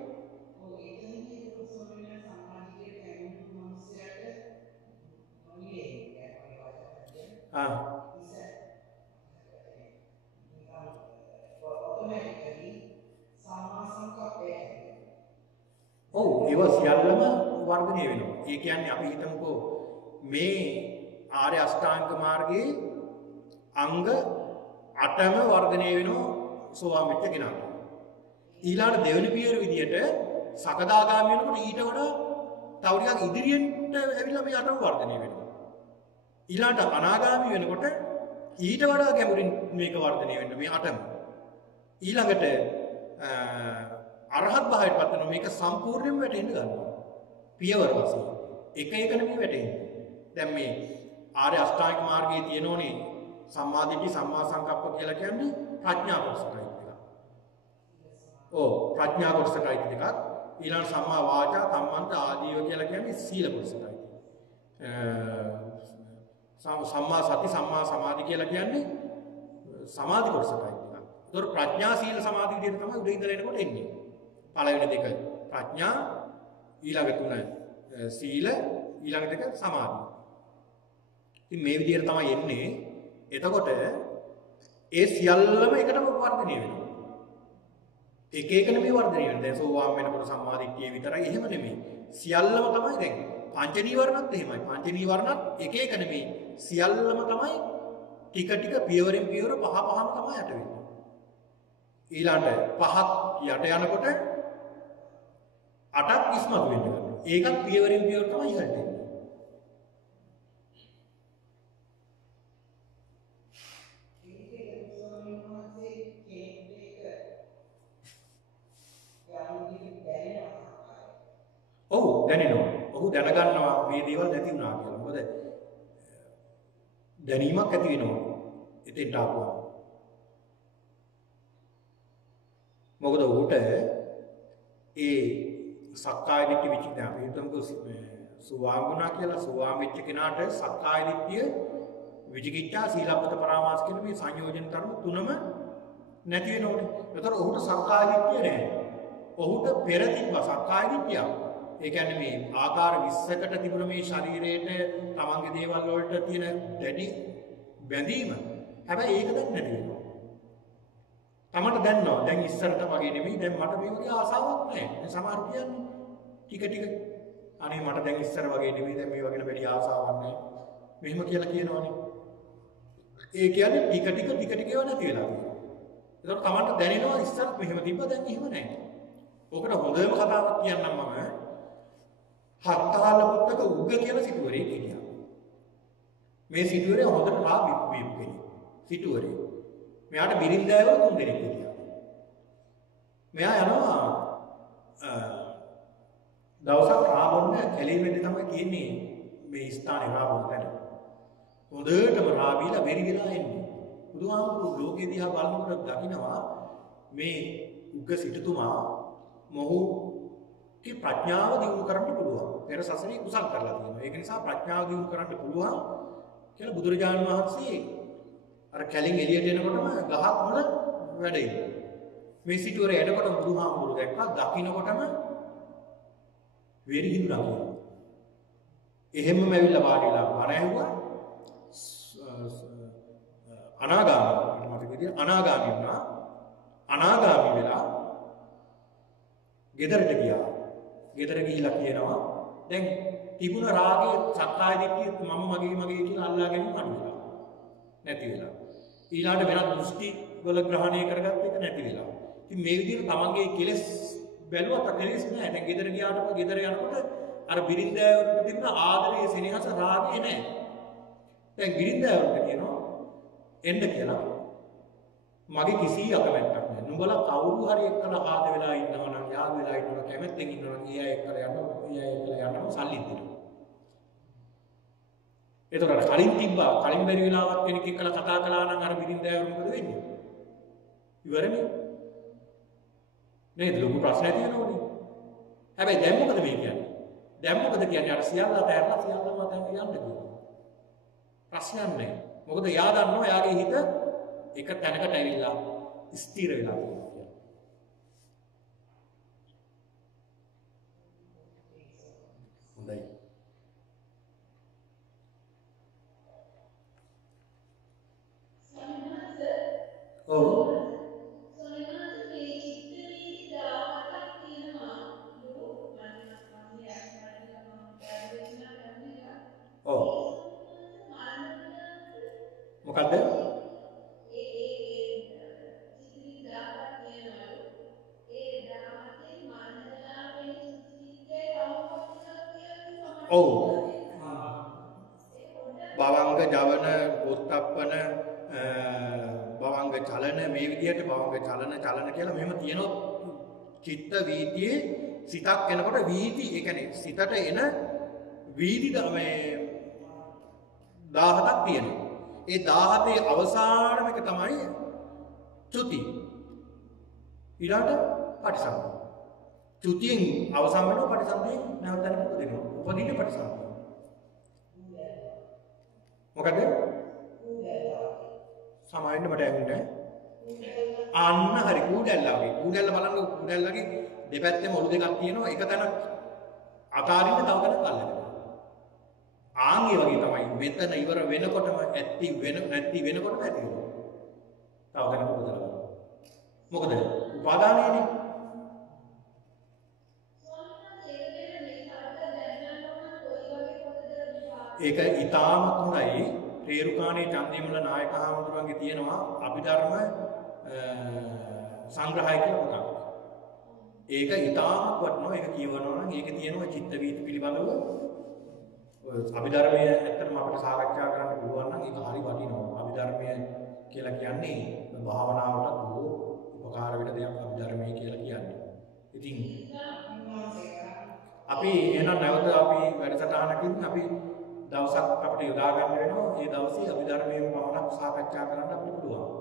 ඔව් ඒව සියල්ලම වර්ධනය වෙනවා. ඒ කියන්නේ අපි හිතමුකෝ මේ ආර්ය අෂ්ටාංග මාර්ගයේ අංග 8ම වර්ධනය වෙනවා සෝවාන් වෙච්ච කෙනාට. ඊළඟ දෙවෙනි පියවර විදියට සකදාගාමී වෙනකොට ඊට වඩා තව ටිකක් ඉදිරියට ඇවිල්ලා මේ 8ම වර්ධනය වෙනවා. ඊළඟට අනාගාමී වෙනකොට ඊට වඩා ගැඹුරින් මේක වර්ධනය වෙන්න මේ 8ම. ඊළඟට අරහත් භාවයට පත් වෙනවා මේක සම්පූර්ණයෙන්ම වැටෙන්න ගන්නවා. පියවර වශයෙන් එක එක නෙමෙයි වැටෙන්නේ. දැන් මේ ආර්ය අෂ්ටාංගික මාර්ගයේ තියෙනෝනේ සම්මා දිට්ඨි සම්මා සංකප්ප කියලා කියන්නේ ප්‍රඥා කොටසයි එකක්. ඔව් ප්‍රඥා කොටසයි එකක්. ඊළඟ සම්මා වාචා කම්මන්ත ආදීව කියලා කියන්නේ සීල කොටසයි. සම්මා සති සම්මා සමාධි කියලා කියන්නේ සමාධි කොටසයි එකක්. ඒතකොට ප්‍රඥා සීල සමාධි විදිහට තමයි උඩ ඉඳලා එනකොට එන්නේ. පළවෙනි දෙක ප්‍රඥා ඊළඟ තුන සීල ඊළඟ දෙක සමාධි. ඉතින් මේ විදිහට තමයි එන්නේ. එතකොට ඒ සියල්ලම එකටම වර්ධනය වෙනවා. එක එක නෙමෙයි වර්ධනය වෙන්නේ. දැන් සෝවාන් වෙනකොට සම්මා දිට්ඨිය විතරයි එහෙම නෙමෙයි. සියල්ලම තමයි දැන් පංච නීවරණත් එහෙමයි. පංච නීවරණත් එක එක නෙමෙයි. සියල්ලම තමයි ටික ටික පියවරෙන් පියවර පහ පහම තමයි යට වෙන්නේ. ඊළඟට පහක් යට යනකොට 8ක් ඉස්මතු වෙන්න ගන්නවා. ඒකත් පියවරෙන් පියවර තමයි ඉහළට එන්නේ. ඔව් දැනෙනවා. ඔහු දැනගන්නවා මේ දේවල් නැති වුණා කියලා. මොකද දැනීමක් ඇති වෙනවා. එතෙන්ට ආපුවා. මොකද ඔහුට ඒ සක්කාය දිට්ඨි විචිකිච්ඡා අපි හිතමුකෝ සුවාන් වුණා කියලා සුවාන් වෙච්ච කෙනාට සක්කාය දිට්ඨිය විචිකිච්ඡා සීලබ්බත පරාමාස කියන මේ සංයෝජන ධර්ම තුනම නැති වෙනෝනේ. ඒතර ඔහුට සක්කාය දිට්ඨිය නැහැ. ඔහුට පෙර තිබ්බ සක්කාය දිට්ඨිය. ඒ කියන්නේ මේ ආකාර 20කට තිබුණ මේ ශරීරයේ තමන්ගේ දේවල් වලට තියෙන දැඩි බැඳීම. හැබැයි ඒක දැන් නැති වෙනවා. තමන්ට දැනනවා දැන් ඉස්සරට වගේ නෙමෙයි දැන් මට මේ වගේ ආසාවක් නැහැ. දැන් සමහර කියන්නේ ටික ටික අනේ මට දැන් ඉස්සර වගේ නෙමෙයි දැන් මේ වගේ වැඩි ආසාවක් නැහැ. මෙහෙම කියලා කියනවනේ. ඒ කියන්නේ ටික ටික ඒවා නැති වෙලා තියෙනවා. ඒකට තමන්ට දැනෙනවා ඉස්සරත් මෙහෙම තිබ්බා දැන් එහෙම නැහැ. ඔකට හොඳම කතාවක් කියන්නම් මම. හත්තාල පුත්තක උග්ග කියන සිටුවරේ හිටියා. මේ සිටුවරේ හොඳට රාබි කෙනෙක්. සිටුවරේ. මෙයාට බිරින්දෑවෝ 3 දෙනෙක් හිටියා. මෙයා යනවා දවසක් රාබොන්න කැලේමෙන් තමයි තියෙන්නේ මේ ස්ථානේ රාබොන්න තැන. හොඳටම රාබීලා බැරි වෙලා එන්නේ. බුදුහාමුදුරුවෝ ලෝකේ දිහා බලනකොට දකිනවා මේ උග්ග සිටුතුමා මොහුගේ ප්‍රඥාව දියුණු කරන්න පුළුවන්. පෙර සසරේ කුසල් කරලා තියෙනවා. ඒක නිසා ප්‍රඥාව දියුණු කරන්න පුළුවන් කියලා බුදුරජාණන් වහන්සේ අර කැලෙන් එළියට එනකොටම ගහක් මුල වැඩ ඉන්නවා. මේ සිටුවර එනකොට බුදුහාමුදුරුවෝ දැක්කා දකින්නකොටම වෙරි හිඳුනා කියනවා. එහෙමම ඇවිල්ලා වාඩිලා බණ ඇහුවා. අනාගාමී මට විදියට අනාගාමී වුණා. අනාගාමී වෙලා ගෙදරට ගියා. ගෙදර ගිහිලා කියනවා දැන් තිබුණ රාගයේ සක්කාය දිට්ඨිය මම මගේ කියලා අල්ලා ගැනීම අනිවා. නැති වෙලා. ඊළාට වෙනත් දෘෂ්ටි වල ග්‍රහණය කරගත්ත එක නැති වෙලා. ඉතින් මේ විදිහට තමන්ගේ කෙලෙස් බැලුවත් කෙලෙස් නැහැ. දැන් ගෙදර ගියාට ගෙදර යනකොට අර බිරින්දෑවරුන්ට තිබුණ ආදරයේ සෙනෙහස රාගය නැහැ. දැන් බිරින්දෑවරුන්ට කියනවා එන්න කියලා. මගේ කිසි අකමැත්තක් නැහැ. නුඹලා කවුරු හරි එක්කලා ආද වෙලා ඉන්නවා නම් යාළු වෙලා ඉන්නවා කැමැත්තෙන් ඉන්නවා නම් ඊය එක්කලා යනවා සල්ලි දෙනවා. ඒතකොට කලින් තිබ්බා කලින් බැරි වෙලාවක් කෙනෙක් එක්කලා කතා කළා නම් අර බිරින්දෑවරු මොකද වෙන්නේ? ඉවරනේ. නේද? ලොකු ප්‍රශ්නයක් තියෙනවනේ. හැබැයි දැන් මොකද මේ කියන්නේ? දැන් මොකද කියන්නේ? අර සියල්ල අතහැරලා සියල්ලම අතහැරලා යන්න කියනවා. ප්‍රශ්නයක් නැහැ. මොකද එයා දන්නවා එයාගේ හිත එක තැනකට ඇවිල්ලා ස්ථිර වෙලා තියෙනවා. හොඳයි. ඔව්. මොකද්ද? ඔව්. භවංග ජවන උත්ප්පන භවංග චලන මේ විදිහට භවංග චලන කියලා මෙහෙම තියෙනවා. චිත්ත වීතියේ සිතක් එනකොට වීති ඒ කියන්නේ සිතට එන වීදි මේ 17ක් තියෙනවා. ඒ 17 අවසානම එක තමයි චුති. ඊළඟට පටිසම්භිදා. චුතියෙන් අවසන් වෙනවා පටිසම්භිදේ නැවතත් උපදිනවා. උපදින්නේ පටිසම්භිදා. මොකද? සමායෙන්න මට ඇහුන්නේ අන්න හරි කූඩැල්ලා වගේ. කූඩැල්ල බලන්න කූඩැල්ලගේ දෙපැත්තෙම ඔලු දෙකක් තියෙනවා. එක තැනක් අතාරින්න තව තැනක් අල්ලගෙන. ආන්ගේ වගේ තමයි මෙතන ඉවර වෙනකොටම ඇත්ති නැති වෙනකොටම ඇති වෙනවා. තව තැනක උපදලා. මොකද? උපාදානයනේ. ඒක ඊටාමත් හොඳයි. රේරුකාණේ චන්දිමල නායක හාමුදුරුවන්ගේ තියෙනවා අභිධර්ම සංග්‍රහය කියලා පොතක්. ඒක ඊටාමත් වටිනවා. ඒක කියවනවා නම් ඒකේ තියෙනවා චිත්ත වීති පිළිබඳව අභිධර්මයේ ඇත්තටම අපිට සාකච්ඡා කරන්න පුළුවන් නම් ඒක හරි වටිනවා. අභිධර්මය කියලා කියන්නේ භාවනාවටත් බොහෝ උපකාර වෙන දෙයක් අභිධර්මය කියලා කියන්නේ. ඉතින් අපි එහෙනම් නැවත අපි වැඩසටහනකින් අපි දවසක් අපිට යොදා ගන්න වෙනවා. ඒ දවසේ අභිධර්මයෙන් පමණක් සාකච්ඡා කරන්න අපිට පුළුවන්.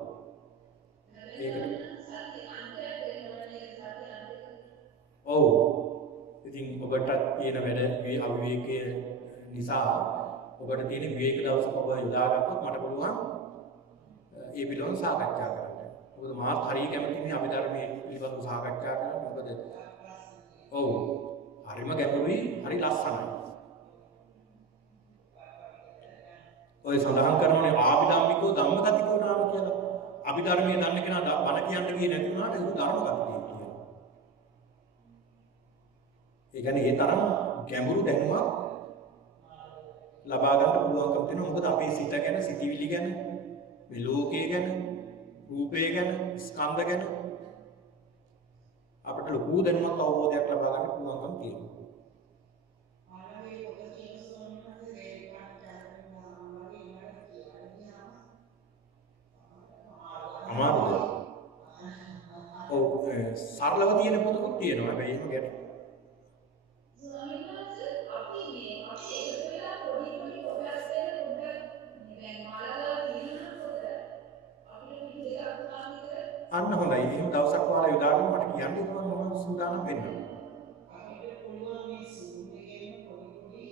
ඒකට ඔව්. ඉතින් ඔබට තියෙන වැඩ අවිවේකයේ නිසා ඔබට තියෙන විවේක දවසක ඔබ යොදාගත්තොත් මට පුළුවන් ඒ පිළිබඳව සාකච්ඡා කරන්න. මොකද මාත් හරිය කැමතිනේ අභිධර්මයේ පිළිබඳව සාකච්ඡා කරන්න. මොකද ඔව් හරිම ගැඹුරුයි, හරි ලස්සනයි. ඔය සඳහන් කරනෝනේ ආභිධම්මිකෝ ධම්මගතිකෝ නාම කියලා. අභිධර්මයේ දන්න කෙනා බණ කියන්න ගියේ නැති වුණාට ඒක ධර්මගතිකයි කියනවා. ඒ කියන්නේ ඒ තරම් ගැඹුරු දැනුමක් ලබා ගන්න පුළුවන්කම තියෙනවා. මොකද අපේ සිත ගැන, සිතිවිලි ගැන, මේ ලෝකය ගැන, රූපය ගැන, ස්කන්ධ ගැන අපිට ලොකු දැනුමක් අවබෝධයක් ලබා ගන්න පුළුවන්කම තියෙනවා. අමාරුද? ඔව් සරලව තියෙන පොතකුත් තියෙනවා. හැබැයි එහෙම ගැට. අන්න හොඳයි. එහෙනම් දවසක් වාලා යොදාගෙන මට කියන්න පුළුවන් මොනවද සූදානම් වෙන්න. අපිට පුළුවන් මේ සූම් එකේම පොඩි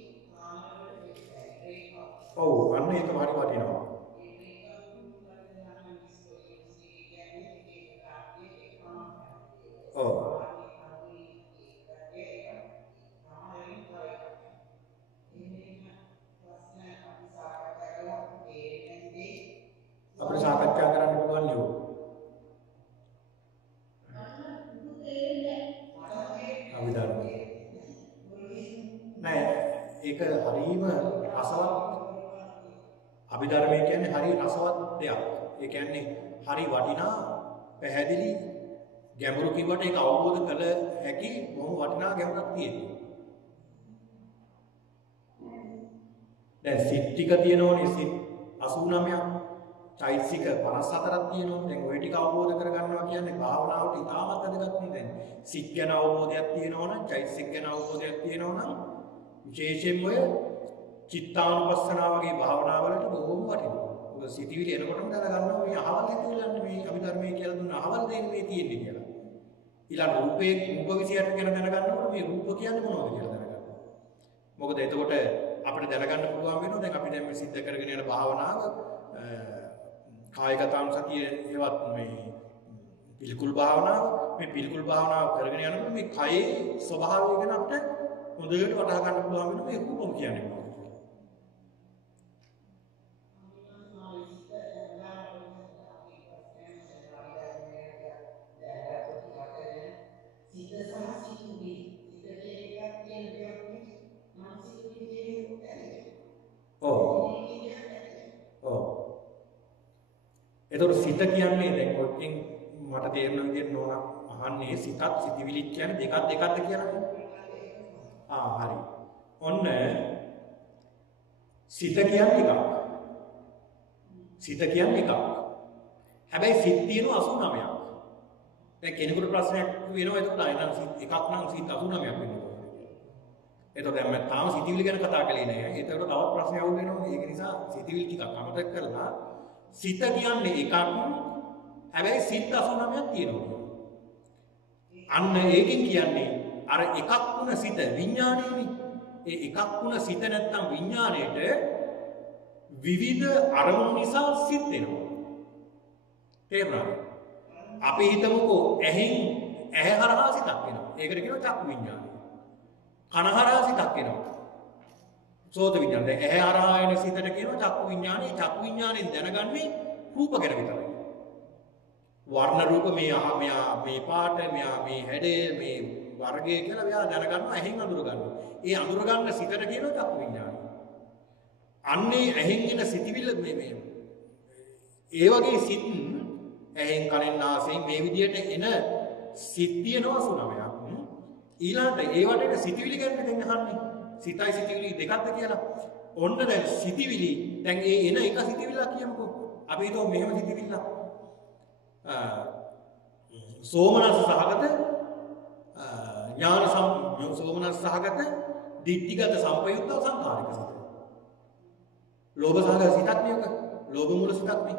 ආනවල ඔව් අන්න ඒක හරි වටිනවා. ඔව් අපිට සාකච්ඡා කරන්න පුළුවන් නේ. නෑ ඒක හරීම රසවත්. අභිධර්මය කියන්නේ හරි රසවත් දෙයක්. ඒ කියන්නේ හරි වටිනා, පැහැදිලි, ගැඹුරු කිව්වට ඒක අවබෝධ කළ හැකි බොහොම වටිනා ගැඹුරක් තියෙනවා. දැන් සිත් ටික තියෙනවනේ, සිත් 89ක්, චෛතසික 54ක් තියෙනවා. දැන් ওই ටික අවබෝධ කරගන්නවා කියන්නේ භාවනාවට ඉතාමත් වැදගත් නේ. දැන් සිත් ගැන අවබෝධයක් තියෙනවා නම්, චෛතසික ගැන අවබෝධයක් තියෙනවා නම් විශේෂයෙන්ම ඔය චිත්තානුපස්සනාව වගේ භාවනාවලට බොහොම වටිනවා. මොකද සිතිවිලි එනකොටම දැනගන්නවා මේ අහවල් හිතවිල්ලන්නේ මේ අභිධර්මයේ කියලා දුන්න අහවල් දෙන්නේ මේ තියෙන්නේ කියලා. ඊළඟ රූපේ රූප විශේෂයට ගැන දැනගන්නකොට මේ රූප කියන්නේ මොනවද කියලා දැනගන්නවා. මොකද එතකොට අපිට දැනගන්න පුළුවන් වෙනවා දැන් අපි දැන් මේ සිද්ධ කරගෙන යන භාවනාව කායගතම් සතිය ඒවත් මේ පිළිකුල් භාවනාව මේ පිළිකුල් භාවනාව කරගෙන යනකොට මේ කයේ ස්වභාවය ගැන අපිට හොඳට වටහා ගන්න පුළුවන් වෙනවා මේ රූපම් කියන්නේ මොකක්ද කියලා. එතකොට සිත කියන්නේ දැන් ඔයකින් මට තේරෙන විදිහට නෝන අහන්නේ සිතත් සිතිවිලිත් කියන්නේ දෙකක්ද කියලානේ. හරි. ඔන්න සිත කියන්නේ එකක්. සිත කියන්නේ එකක්. හැබැයි සිත් තියෙනවා 89ක්. දැන් කෙනෙකුට ප්‍රශ්නයක් වෙනවා එතකොට අයනම් සිත් එකක් නම් සිත් 89ක් වෙනවා. එතකොට දැන් මම තාම සිතිවිලි ගැන කතා කළේ නෑ. ඒකට තවත් ප්‍රශ්නයක් වුණ වෙනවා. ඒක නිසා සිතිවිලි ටිකක් අමතක කරලා සිත කියන්නේ එකක්. හැබැයි සිත් 89ක් තියෙනවා. අන්න ඒකෙන් කියන්නේ අර එකක් වුණ සිත විඥාණයනේ. ඒ එකක් වුණ සිත නැත්තම් විඥාණයට විවිධ අරමුණු නිසා සිත් වෙනවා. තේරුණාද? අපි හිතමුකෝ ඇහැ හරහා සිතක් වෙනවා. ඒකට කියනවා චක්කු විඥානය. කන හරහා සිතක් වෙනවා. සෝත විඥානය. දැන් ඇහැ හරහා එන සිතට කියනවා චක්කු විඥානය. චක්කු විඥාණයෙන් දැනගන්නේ රූප ගැන විතරයි. වර්ණ රූප මේ පාට මේ හැඩය මේ වර්ගය කියලා මෙයා දැනගන්නවා ඇහෙන් අඳුර ගන්නවා. ඒ අඳුර ගන්න සිතට කියනවා චක්කු විඥානය. අන්නේ ඇහෙන් එන සිතිවිල්ල මේ ඒ වගේ සිත් ඇහෙන් කනෙන් නාසයෙන් මේ විදියට එන සිත් තියෙනවා 89ක්. ඊළඟට ඒවට සිතිවිලි ගැන දැන් අහන්නේ. සිතයි සිතිවිලි දෙකක්ද කියලා. ඔන්න දැන් සිතිවිලි දැන් ඒ එන එක සිතිවිල්ලක් කියමුකෝ. අපි හිතුව මෙහෙම සිතිවිල්ලක්. සෝමනස් සහගත සෝමනස් සහගත දිට්ඨිගත සංපයුක්ත සංඛාරික සිත. ලෝභ සහගත සිතක් නේ ඔක. ලෝභ මූල සිතක් නේ.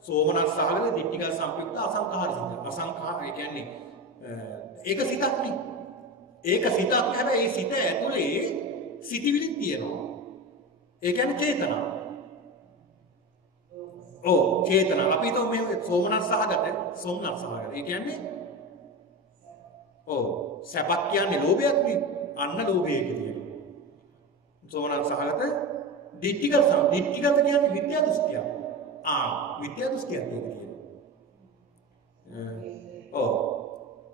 සෝමනස් සහගත දිට්ඨිගත සංපයුක්ත අසංඛාර සිත. අසංඛාර ඒ කියන්නේ ඒක සිතක් නේ. ඒක සිතක් හැබැයි ඒ සිත ඇතුලේ සිතිවිලි තියෙනවා. ඒ කියන්නේ චේතනාව. චේතනාව. අපි හිතුව මේ සෝමනස් සහගත. ඒ කියන්නේ සැපක් කියන්නේ ලෝභයක් නේ. අන්න ලෝභයක තියෙනවා. සෝමනස් සහගත දිට්ඨිගත කියන්නේ විද්‍යා දෘෂ්ටිය. විද්‍යා දෘෂ්ටියක් තියෙනවා.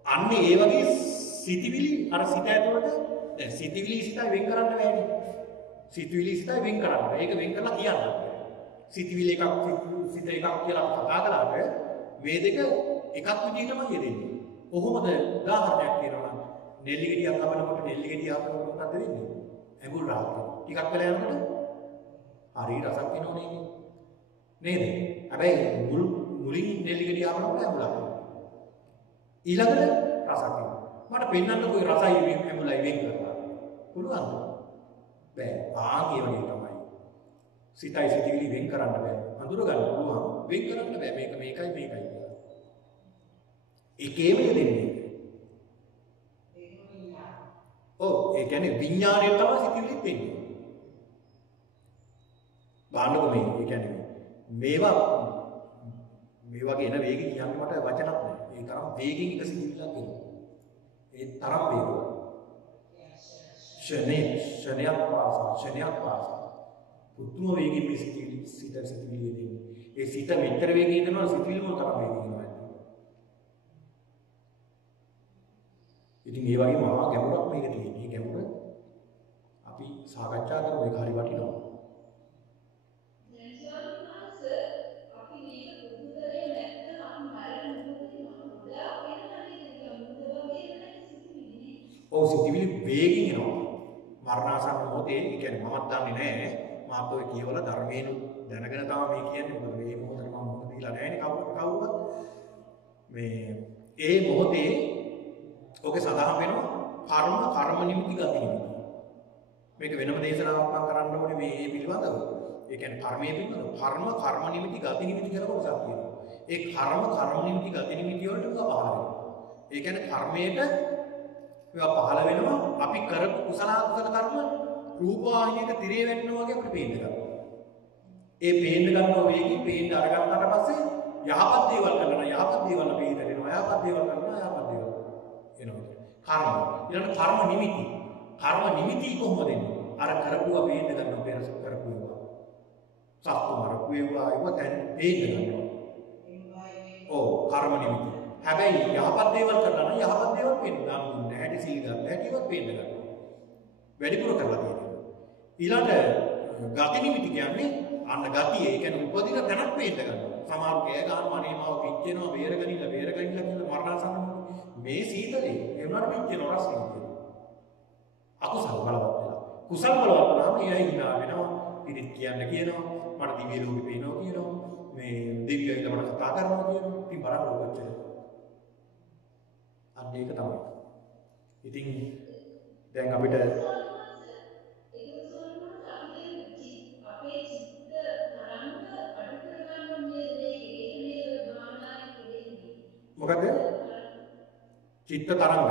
අන්නේ ඒ වගේ සිතිවිලි අර සිත ඇතුළත දැන් සිතිවිලි සිතයි වෙන් කරන්න බෑනේ. සිතිවිලි සිතයි වෙන් කරන්න බෑ. ඒක වෙන් කරලා කියන්න බෑ. සිතිවිලි එකක් සිත එකක් කියලා කතා කරාට මේ දෙක එකක් විදිහටමයි යෙදෙන්නේ. කොහොමද උදාහරණයක් කියනවා නම් නෙල්ලි ගෙඩියක් හපනකොට නෙල්ලි ගෙඩිය හපනකොට මොකක්ද වෙන්නේ? ඇඟුල් රාත් වෙනවා. ටිකක් වෙලා යනකොට හරි රසක් එනෝනේ නේද? හැබැයි මුලින් නෙල්ලි ගෙඩිය හපනකොට ඇඟුලක් එනවා. ඊළඟට රසක් එනවා. මට පෙන්වන්නකෝ ඒ රසයි ඇඟුලයි වෙන් කරලා. පුළුවන්ද? බෑ. ඒ වගේ තමයි. සිතයි සිතිවිලි වෙන් කරන්න බෑ. අඳුර ගන්න පුළුවන්. වෙන් කරන්න බෑ. මේක මේකයි කියලා. ඒකේම දෙන්නේ. ඒ කියන්නේ විඥාණය තමයි සිතිවිලිත් වෙන්නේ. බලන්නකෝ මේ කියන්නේ මේ වගේ එන වේගෙ කියන්න මට වචනක් නෑ. ඒ තරම් වේගෙන් එක සිතිවිල්ලක් එනවා. ඒ තරම් වේගය. ශරණයක් පාසා පුදුම වේගෙන් මේ සිතිවිලි එන්නේ. ඒ සිත මෙතර වේගෙන් යනවා සිතිවිලි මොන තරම් වේගෙන් යනවා. ඉතින් මේ වගේ මහා ගැඹුරක් මේක තියෙන්නේ. මේ ගැඹුර අපි සාකච්ඡා කරමු. ඒක හරි වටිනවා. සිතිවිලි වේගින් එනවා. මරණාසන්න මොහොතේ ඒ කියන්නේ මමත් දන්නේ නැහැ. මාත් ඔය කියවල ධර්මයෙන් දැනගෙන තමයි මේ කියන්නේ. මොකද මේ මොහොතේ මම මොකද කියලා නැහැනේ කවුරුත්. මේ ඒ මොහොතේ ඔකේ සඳහන් වෙනවා කර්ම නිමිති ගති නිමිති. මේක වෙනම දේශනාවක් මම කරන්න ඕනේ මේ පිළිබඳව. ඒ කියන්නේ කර්මයේ පිළිබඳව. කර්ම නිමිති ගති නිමිති කියලා කොටසක් තියෙනවා. ඒ කර්ම නිමිති ගති නිමිති වලට මේවා පහළ වෙනවා. ඒ කියන්නේ කර්මයට මේවා පහළ වෙනවා අපි කරපු කුසල කර්ම රූපවාහිනියට තිරේ වෙන්නවා වගේ අපිට පේන්න ගන්නවා. ඒ පේන්න ගන්නවා වේගින් පේන්න අරගත්තාට පස්සේ යහපත් දේවල් කරනවා යහපත් දේවල් පේන්න දෙනවා යහපත් දේවල් කරනවා යහපත් දේවල් එනවා. කර්ම. ඊළඟ කර්ම නිමිති. කර්ම නිමිති කොහොමද එන්නේ? අර කරපුවා පේන්න ගන්නවා පෙර කරපුවා. සත්තු මරපු ඒවා ඒව දැන් පේන්න ගන්නවා. ඔව් කර්ම නිමිති. හැබැයි යහපත් දේවල් කරනවා නම් යහපත් දේවල් පේන්න ගන්න දුන්නේ නැහැ. සීල් ගන්න හැටිවත් පේන්න ගන්නවා. වැඩිපුර කරලා තියෙනවා. ඊළඟ ගති නිමිති කියන්නේ අන්න ගතිය. ඒ කියන්නේ උපදින තැනක් පේන්න ගන්නවා. සමහර කෑ ගන්නවා අනේමාව පිච්චෙනවා බේරගනින්න කියලා මරණසන්න මේ සීතලේ ඒ වුණාට පිච්චෙන රසය. අකුසල බලවත් වෙලා. කුසල බලවත් වුණාම එයා hina වෙනවා. පිළිත් කියනවා. මට දිව්‍ය ලෝකෙ පේනවා කියනවා. මේ දෙවියන්ට මට කතා කරනවා කියනවා. ඉතින් බලන්න ඕකච්චර. අන්න ඒක තමයි. ඉතින් දැන් අපිට මොකද? චිත්ත තරංග.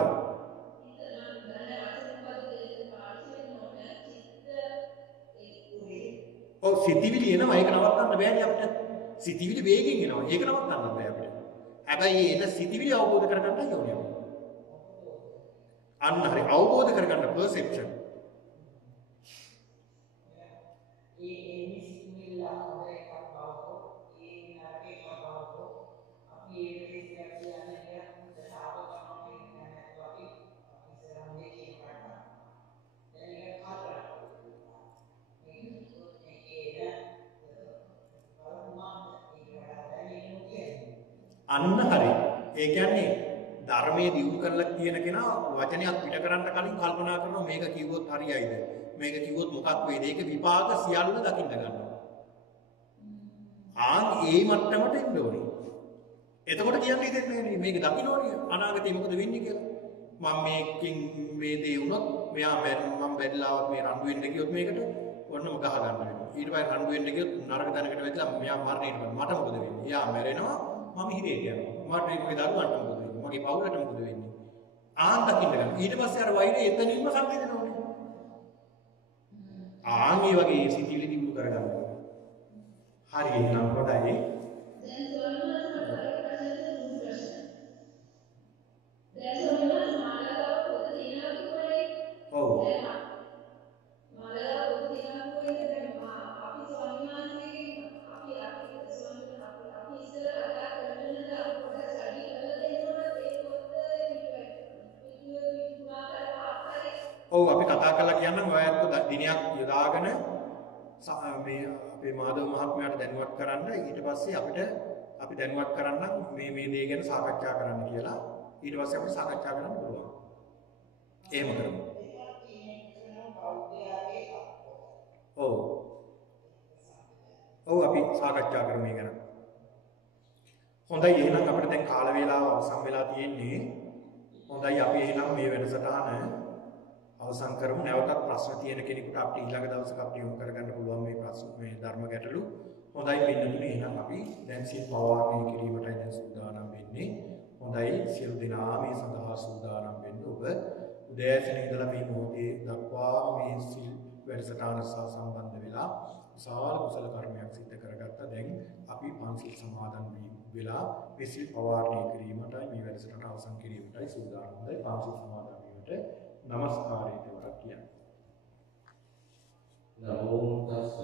ඔව් සිතිවිලි එනවා ඒක නවත්තන්න බෑනේ අපිට. සිතිවිලි වේගෙන් එනවා. ඒක නවත්තන්න බෑ අපිට. හැබැයි එන සිතිවිලි අවබෝධ කරගන්නයි ඕනේ අපිට. අන්න හරි අවබෝධ කරගන්න perception. අන්න හරි. ඒ කියන්නේ ධර්මයේ දියුණු කරලා තියෙන කෙනා වචනයක් පිට කරන්න කලින් කල්පනා කරනවා මේක කිව්වොත් හරියයිද? මේක කිව්වොත් මොකක් වේද? ඒක විපාක සියල්ල දකින්න ගන්නවා. ඒ මට්ටමට එන්න ඕනේ. එතකොට කියන්නේ දෙන්නේ මේක දකින්න ඕනේ අනාගතේ මොකද වෙන්නේ කියලා. මම මේකෙන් මේ දේ වුණොත් මෙයා මම බැරිලාවත් මේ රණ්ඩු වෙන්න ගියොත් මේකට ඔන්නම ගහ ගන්න වෙනවා. ඊට පස්සේ රණ්ඩු වෙන්න ගියොත් නරක තැනකට වැදිලා මෙයා මරණයට මට මොකද වෙන්නේ? එයා මැරෙනවා මම හිරේට යනවා. මට මගේ දරුවන්ට මොකද වෙන්නේ? මගේ පවුලට මොකද වෙන්නේ? දකින්න ගන්න. ඊට පස්සේ අර වෛරය එතනින්ම සංකේතන ඕනේ. මේ වගේ සිතිවිලි දිනු කරගන්න ඕනේ. හරි එහෙනම් හොඳයි. ඔව් අපි කතා කරලා කියන්නම් ඔයත් දිනයක් යොදාගෙන මේ අපේ මාධව මහත්මයාට දැනුවත් කරන්න ඊට පස්සේ අපි දැනුවත් කරන්නම් මේ දේ ගැන සාකච්ඡා කරන්න කියලා ඊට පස්සේ අපි සාකච්ඡා කරන්න පුළුවන්. එහෙම කරමු. ඔව් අපි සාකච්ඡා කරමු මේ ගැන. හොඳයි එහෙනම් අපිට දැන් කාල වේලාව අවසන් වෙලා තියෙන්නේ. හොඳයි අපි එහෙනම් මේ වැඩසටහන අවසන් කරමු. නැවතත් ප්‍රශ්න තියෙන කෙනෙකුට අපිට ඊළඟ දවසක අපිට යොමු කරගන්න පුළුවන් මේ ප්‍රශ්න මේ ධර්ම ගැටලු. හොඳයි පින්නතුනේ එහෙනම් අපි දැන් සිල් පවාරණය කිරීමටයි දැන් සූදානම් වෙන්නේ. හොඳයි සියලු දෙනා මේ සඳහා සූදානම් වෙන්න. ඔබ උදෑසන ඉඳලා මේ මොහොතේ දක්වා මේ සිල් වැඩසටහන සහ සම්බන්ධ වෙලා විශාල කුසල කර්මයක් සිද්ධ කරගත්තා. දැන් අපි පන්සිල් සමාදන් වෙලා මේ සිල් පවාරණය කිරීමටයි මේ වැඩසටහන අවසන් කිරීමටයි සූදානම්. හොඳයි පන්සිල් සමාදන් වීමට නමස්කාරයට වරක් කියන්නේ. නමෝ තස්ස